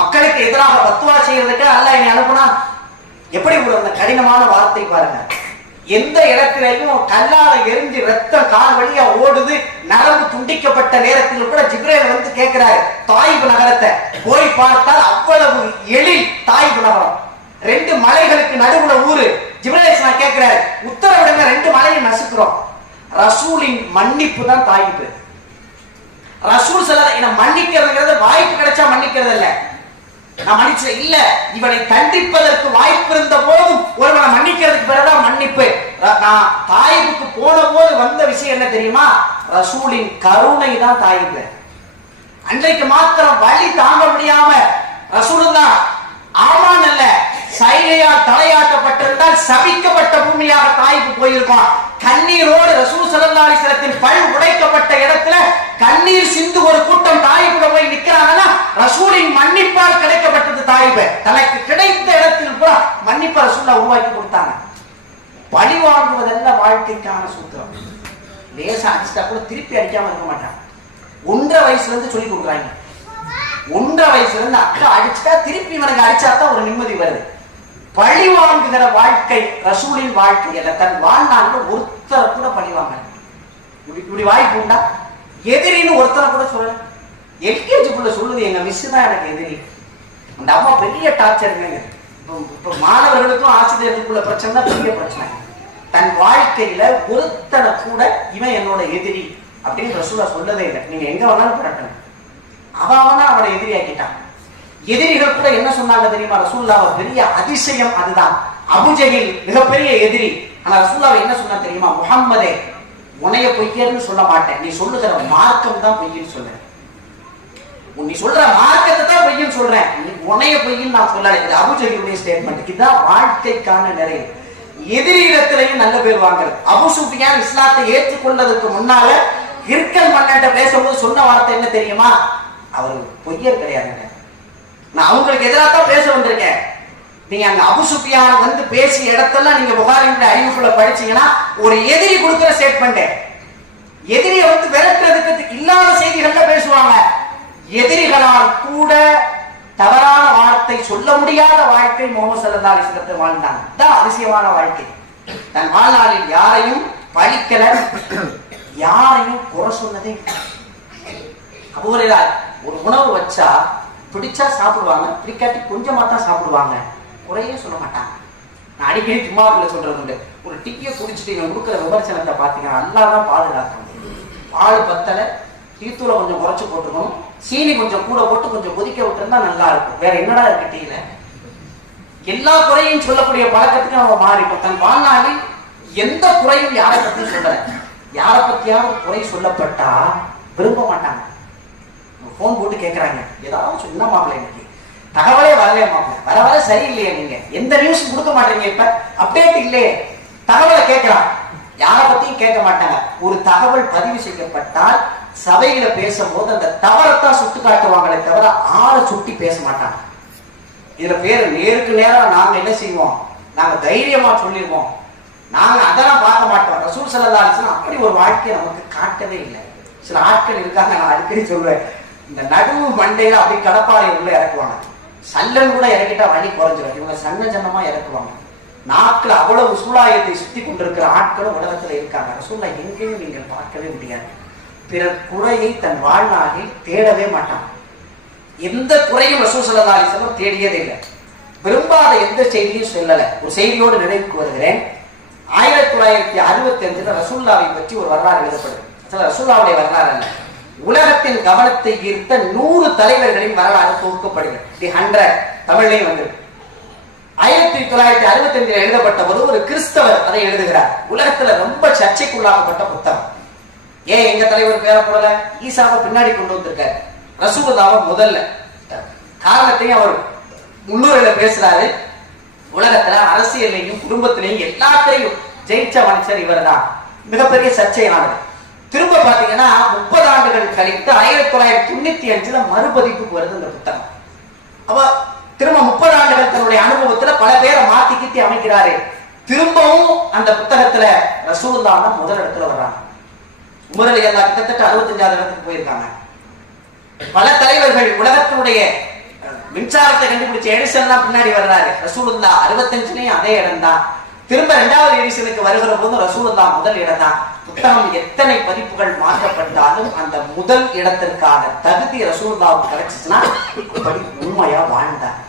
மக்களுக்கு எதிராக பத்துவா செய்யறதுக்கா அல்லாஹ் என்னை அனுப்புனா? எப்படி ஒரு அந்த கடினமான வார்த்தை பாருங்க. எந்த இடத்திலையும் கல்லால எரிஞ்சு ரத்தம் கால் வழியா ஓடுது, நரம்பு துண்டிக்கப்பட்ட நேரத்தில் கூட ஜிப்ரீல் வந்து கேட்கிறாரு தாயிப் நகரத்தை போய் பார்த்தால் அவ்வளவு எழில் தாயிப் நகரம். 2 மலைகளுக்கு நடுவுல ஊரு. ஜிப்ரீல் நான் கேட்கிறாரு, உத்தரவிடுங்க, 2 மலையை நசுக்கிறோம். ரசூலின் மன்னிப்பு தான் தாயிப்பு. ரசூல் சொல்ல என்ன மன்னிக்கிறதுங்கிறது வாய்ப்பு கிடைச்சா மன்னிக்கிறது இல்ல, நான் மன்னிச்ச இல்ல, இவனை தண்டிப்பதற்கு வாய்ப்பு இருந்த போதும் ஒருவனை மன்னிக்கிறதுக்கு பிறகுதான் மன்னிப்பு. நான் தாயிபுக்கு போன போது வந்த விஷயம் என்ன தெரியுமா? ரசூலின் கருணை தான் தாயிபு. அன்றைக்கு மாத்திரம் வழி தாங்க முடியாம ரசூலுல்லாஹ் ஆமான் அல்ல சைகையால் தலையாட்டப்பட்டிருந்தால் சபிக்கப்பட்ட பூமியாக தாய்க்கு போயிருக்கும். கண்ணீரோடு ரசூல் ஸல்லல்லாஹு அலைஹி வஸல்லத்தின் பல் உடைக்கப்பட்ட இடத்துல கண்ணீர் சிந்து ஒரு கூட்டம் தாய்க்குள்ள போய் நிக்கிறாங்கன்னா ரசூலின் மன்னிப்பால் கிடைக்கப்பட்டது தாய்பு. தனக்கு கிடைத்த இடத்தில் கூட மன்னிப்பை ரசூலுல்லாஹ் உருவாக்கி கொடுத்தாங்க. பழி வாங்குவதல்ல வாழ்க்கைக்கான சூத்திரம். லேசா அடிச்சுட்டா கூட திருப்பி அடிக்காம இருக்க மாட்டாங்க. 1.5 வயசுல இருந்து சொல்லி கொடுக்குறாங்க. 1.5 வயசுல இருந்து அக்கா அடிச்சுட்டா திருப்பி இவனுக்கு அடிச்சாதான் ஒரு நிம்மதி வருது. பழி வாங்குகிற வாழ்க்கை ரசூலின் வாழ்க்கை அல்ல. தன் வாழ்நாள் ஒருத்தரை கூட பழி வாங்க இப்படி வாய்ப்பு உண்டா? எதிரின்னு ஒருத்தரை கூட சொல்லல. எல்கேஜிக்குள்ள சொல்லுது எங்க மிஸ் தான் எனக்கு எதிரி. அந்த அம்மா பெரிய டார்ச்சர். இப்ப மாணவர்களுக்கும் ஆசிரியர்களுக்குள்ள பிரச்சனை தான் பெரிய பிரச்சனை. தன் வாழ்க்கையில ஒருத்தனை கூட இவன் என்னோட எதிரி அப்படின்னு ரசூலா சொல்லதே இல்லை. நீங்க எங்க வேணாலும் பரட்டணும், அவனா அவனை எதிரி ஆக்கிட்டான். எதிரிகள் கூட என்ன சொன்னாங்க தெரியுமா? ரசூலுல்லாஹ் பெரிய அதிசயம் அதுதான். அபூஜஹில் மிகப்பெரிய எதிரி. ஆனா ரசூலுல்லாஹ் என்ன சொன்னா தெரியுமா? முஹம்மதே உன்னைய பொய்யர்னு சொல்ல மாட்டேன், நீ சொல்லுகிற மார்க்கம் தான் பொய்ன்னு சொல்றேன். நீ சொல்ற மார்க்கத்தை தான் பொய்ன்னு சொல்றேன், உன்னைய பொய்ன்னு நான் சொல்லல. இது அபூஜஹிலுடைய ஸ்டேட்மெண்ட். இதுதான் வாழ்க்கைக்கான நிறைவு. எதிரி இடத்திலையும் நல்ல பேர் வாங்குறது. அபூ சுஃபியான் இஸ்லாத்தை ஏற்றுக்கொண்டதற்கு முன்னால ஹிர்கல் மன்னன்ட்ட பேசும்போது சொன்ன வார்த்தை என்ன தெரியுமா? அவர் பொய்யர் கிடையாதுங்க, நான் அவங்களுக்கு எதிராக தான் பேச வந்திருக்கேன். நீங்க அங்க அபூ சுஃபியான் வந்து பேசிய இடத்தெல்லாம் நீங்க புகாரினுடைய அறிவிப்புல படிச்சீங்கன்னா ஒரு எதிரி கொடுக்கிற ஸ்டேட்மெண்ட். எதிரியை வந்து விரட்டுறதுக்கு இல்லாத செய்திகள்ல பேசுவாங்க. எதிரிகளால் கூட தவறான வார்த்தை சொல்ல முடியாத வாழ்க்கை முஹம்மது ஸல்லல்லாஹு அலைஹி வஸல்லம் வாழ்ந்தாங்க. தான் அதிசயமான வாழ்க்கை. தன் வாழ்நாளில் யாரையும் பழிக்கல, யாரையும் குறை சொன்னதே. அபூஹுரைரா ஒரு உணவு வச்சா பிடிச்சா சாப்பிடுவாங்க, பிடிக்காட்டி கொஞ்சமா தான் சாப்பிடுவாங்க, குறையே சொல்ல மாட்டாங்க. நான் அடிக்கடி ஜும்மாவுல சொல்றது உண்டு. ஒரு டீயை குடிச்சிட்டு இவங்க கொடுக்குற விமர்சனத்தை பார்த்தீங்கன்னா அல்லாஹ் தான் பாதுகாக்கணும். பால் பத்தலை, டீத்தூளை கொஞ்சம் குறைச்சு போட்டுக்கணும், சீனி கொஞ்சம் கூட போட்டு கொஞ்சம் கொதிக்க விட்டுருந்தா நல்லா இருக்கும். வேற என்னடா இருக்கு டீல? எல்லா குறையும் சொல்லக்கூடிய பழக்கத்துக்கு அவன் மாறிப்போம். தன் வாழ்நாளில் எந்த குறையும் யாரை பத்தியும் சொல்லல. யாரை பத்தியாவது குறை சொல்லப்பட்டா விரும்ப மாட்டாங்க. போன் போட்டு கேட்கறாங்க, ஏதாவது சொன்ன மாப்பிள்ள இன்னைக்கு தகவலே வரலையே மாப்பிள்ள, வர வர சரியில்லையே, நீங்க எந்த நியூஸ் கொடுக்க மாட்டீங்க, இப்ப அப்டேட் இல்லையே, தகவலை கேட்கலாம். யாரை பத்தியும் கேட்க மாட்டாங்க. ஒரு தகவல் பதிவு செய்யப்பட்டால் சபையில பேசும்போது அந்த தவறத்தான் சுட்டு காட்டுவாங்களே தவிர ஆளை சுட்டி பேச மாட்டாங்க. இதுல பேரு நேருக்கு நேரம் நாங்க என்ன செய்வோம்? நாங்க தைரியமா சொல்லிடுவோம். நாங்க அதெல்லாம் பார்க்க மாட்டோம். ரசூல் ஸல்லல்லாஹு அலைஹி வஸல்லம் அப்படி ஒரு வாழ்க்கையை நமக்கு காட்டவே இல்லை. சில ஆட்கள் இருக்காங்க, நான் அடிக்கடி சொல்லுவேன், இந்த நடுவு மண்டையில அப்படி கடப்பாறை உள்ள இறக்குவாங்க. சல்லன் கூட இறக்கிட்டா வலி குறைஞ்சிடும். இவங்க சன்ன ஜன்னமா இறக்குவாங்க. நாட்கள் அவ்வளவு சூழாயத்தை சுத்தி கொண்டிருக்கிற ஆட்களும் உலகத்துல இருக்காங்க. ரசூலுல்லாஹ் எங்கேயும் நீங்கள் பார்க்கவே முடியாது. பிறர் குறையை தன் வாழ்நாளில் தேடவே மாட்டான். எந்த குறையும் ரசூல் ஸல்லல்லாஹு அலைஹி வஸல்லம் தேடியதே இல்லை. விரும்பாத எந்த செய்தியும் சொல்லல. ஒரு செய்தியோடு நினைவுக்கு வருகிறேன். 1965 ரசூலுல்லாஹை பற்றி ஒரு வரலாறு எழுதப்படுது. ரசூலுல்லாஹுடைய வரலாறு அல்ல, உலகத்தின் கவனத்தை ஈர்த்த 100 தலைவர்களின் வரலாறு தொகுக்கப்படுகிறது. தி 100 தமிழ்லையும் வந்து 1965 எழுதப்பட்ட ஒரு கிறிஸ்தவர் அதை எழுதுகிறார். உலகத்துல ரொம்ப சர்ச்சைக்குள்ளாக்கப்பட்ட புத்தகம். ஏன் எங்க தலைவர் பேர போடல? ஈசாவை பின்னாடி கொண்டு வந்திருக்காரு, ரசூலுல்லாஹ்வை முதல்ல. காரணத்தையும் அவர் முன்னுரையில பேசுறாரு. உலகத்துல அரசியலையும் குடும்பத்திலையும் எல்லாத்தையும் ஜெயிச்ச மனுஷர் இவர் தான். மிகப்பெரிய சர்ச்சையானது. திரும்ப பாத்தீங்கன்னா 30 ஆண்டுகள் கழித்து 1995 மறுபதிப்புக்கு வருது இந்த புத்தகம். அப்ப திரும்ப 30 ஆண்டுகள் தன்னுடைய அனுபவத்துல பல பேரை மாத்தி கித்தி அமைக்கிறாரு. திரும்பவும் அந்த புத்தகத்துல ரசூலுல்லாஹ் தான் முதல் இடத்துல வர்றாங்க. உமர் ரலியல்லாஹு கிட்டத்தட்ட 65வது இடத்துக்கு போயிருக்காங்க. பல தலைவர்கள், உலகத்தினுடைய மின்சாரத்தை கண்டுபிடிச்ச எடிசன் தான் பின்னாடி வர்றாரு. ரசூலுல்லாஹ் 65லயும் அதே இடம் தான். திரும்ப 2வது எடிசனுக்கு வருகிற போது ரசூலுல்லாஹ் முதல் இடம் தான். புத்தகம் எத்தனை பதிப்புகள் மாற்றப்பட்டாலும் அந்த முதல் இடத்திற்கான தகுதி ரசூலுல்லாஹ்வுக்கு கிடைச்சிச்சுன்னா அப்படி உண்மையா வாழ்ந்தாங்க,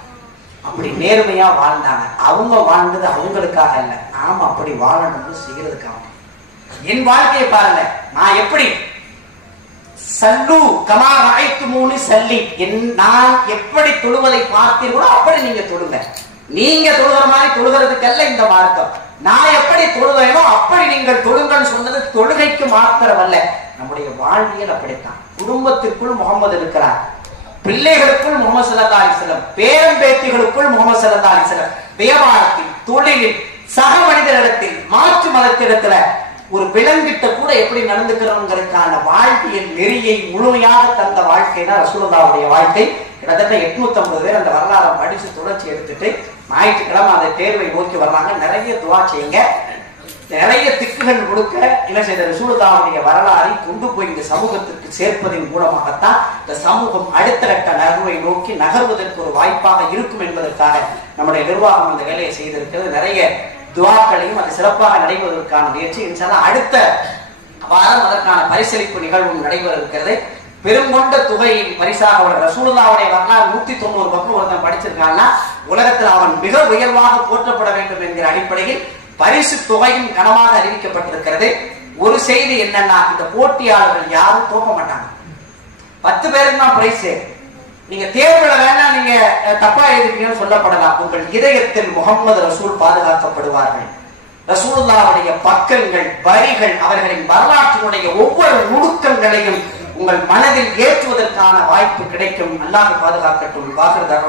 அப்படி நேர்மையா வாழ்ந்தாங்க. அவங்க வாழ்ந்தது அவங்களுக்காக இல்ல, நாம அப்படி வாழணும்னு செய்யறதுக்காக. என் வாழ்க்கையை பாருங்க, நான் எப்படி சல்லு கமா ரஅய்துமூனி சல்லி, நான் எப்படி தொழுவதை பார்த்தீர்களோ அப்படி நீங்க தொழுங்க. நீங்க தொழுகிற மாதிரி தொழுகிறதுக்கல்ல இந்த மார்க்கம். நான் எப்படி தொழுகிறேனோ அப்படி நீங்கள் தொழுங்கன்னு சொன்னது தொழுகைக்கு மாத்திரமல்ல, நம்முடைய வாழ்வியல் அப்படித்தான். குடும்பத்திற்குள் முகமது இருக்கிறார், பிள்ளைகளுக்குள் முகமது ஸல்லல்லாஹு அலைஹி வஸல்லம், பேரம்பேத்திகளுக்குள் முகமது ஸல்லல்லாஹு அலைஹி வஸல்லம், வியாபாரத்தில், தொழிலில், சக மனிதரிடத்தில், மாற்று மதத்திடத்துல, ஒரு விலங்கிட்ட கூட எப்படி நடந்துக்கிறோங்கிறதுக்கான வாழ்வியல் நெறியை முழுமையாக தந்த வாழ்க்கை தான் ரசூலுல்லாஹ்வுடைய வாழ்க்கை. கிட்டத்தட்ட 850 பேர் அந்த வரலாறை படிச்சு தொடர்ச்சி எடுத்துட்டு ஞாயிற்றுக்கிழமை அந்த தேர்வை நோக்கி வர்றாங்க. நிறைய துவா செய்யுங்க, நிறைய திக்குகள் கொடுக்க என்ன செய்த ரசூலுல்லாஹ்வுடைய வரலாறை கொண்டு போய் இந்த சமூகத்திற்கு சேர்ப்பதன் மூலமாகத்தான் இந்த சமூகம் அடுத்த கட்ட நகர்வை நோக்கி நகர்வதற்கு ஒரு வாய்ப்பாக இருக்கும் என்பதற்காக நம்முடைய நிர்வாகம் இந்த வேலையை செய்திருக்கிறது. நிறைய துவாக்களையும் அது சிறப்பாக நடைபெறுவதற்கான முயற்சி இன்ஷால்லாஹ் அடுத்த வாரம் அதற்கான பரிசளிப்பு நிகழ்வும் நடைபெற இருக்கிறது. பெருங்கொண்ட தொகையின் பரிசாக ரசூலுல்லாஹ்வுடைய வரலாறு 190 பக்கம் ஒருத்தன் படிச்சிருக்கான்னா உலகத்தில் அவன் மிக உயர்வாக போற்றப்பட வேண்டும் என்கிற அடிப்படையில் பரிசு தொகையும் கனமாக அறிவிக்கப்பட்டிருக்கிறது. ஒரு செய்தி என்னன்னா, இந்த போட்டியாளர்கள் யாரும் தோக்க மாட்டாங்க. 10 பேருக்கு தான் பிரைஸ். நீங்க தேர்வுல வேணா நீங்க தப்பா எழுதிட்டீங்கன்னு சொல்லப்படலாம், உங்கள் இதயத்தில் முகம்மது ரசூல் பாதுகாக்கப்படுவார்கள். ரசூலுல்லாஹ்வுடைய பக்கங்கள், வரிகள், அவர்களின் வரலாற்றினுடைய ஒவ்வொரு நுணுக்கங்களையும் உங்கள் மனதில் ஏற்றுவதற்கான வாய்ப்பு கிடைக்கும். அல்லாஹ் பாதுகாக்கட்டும்.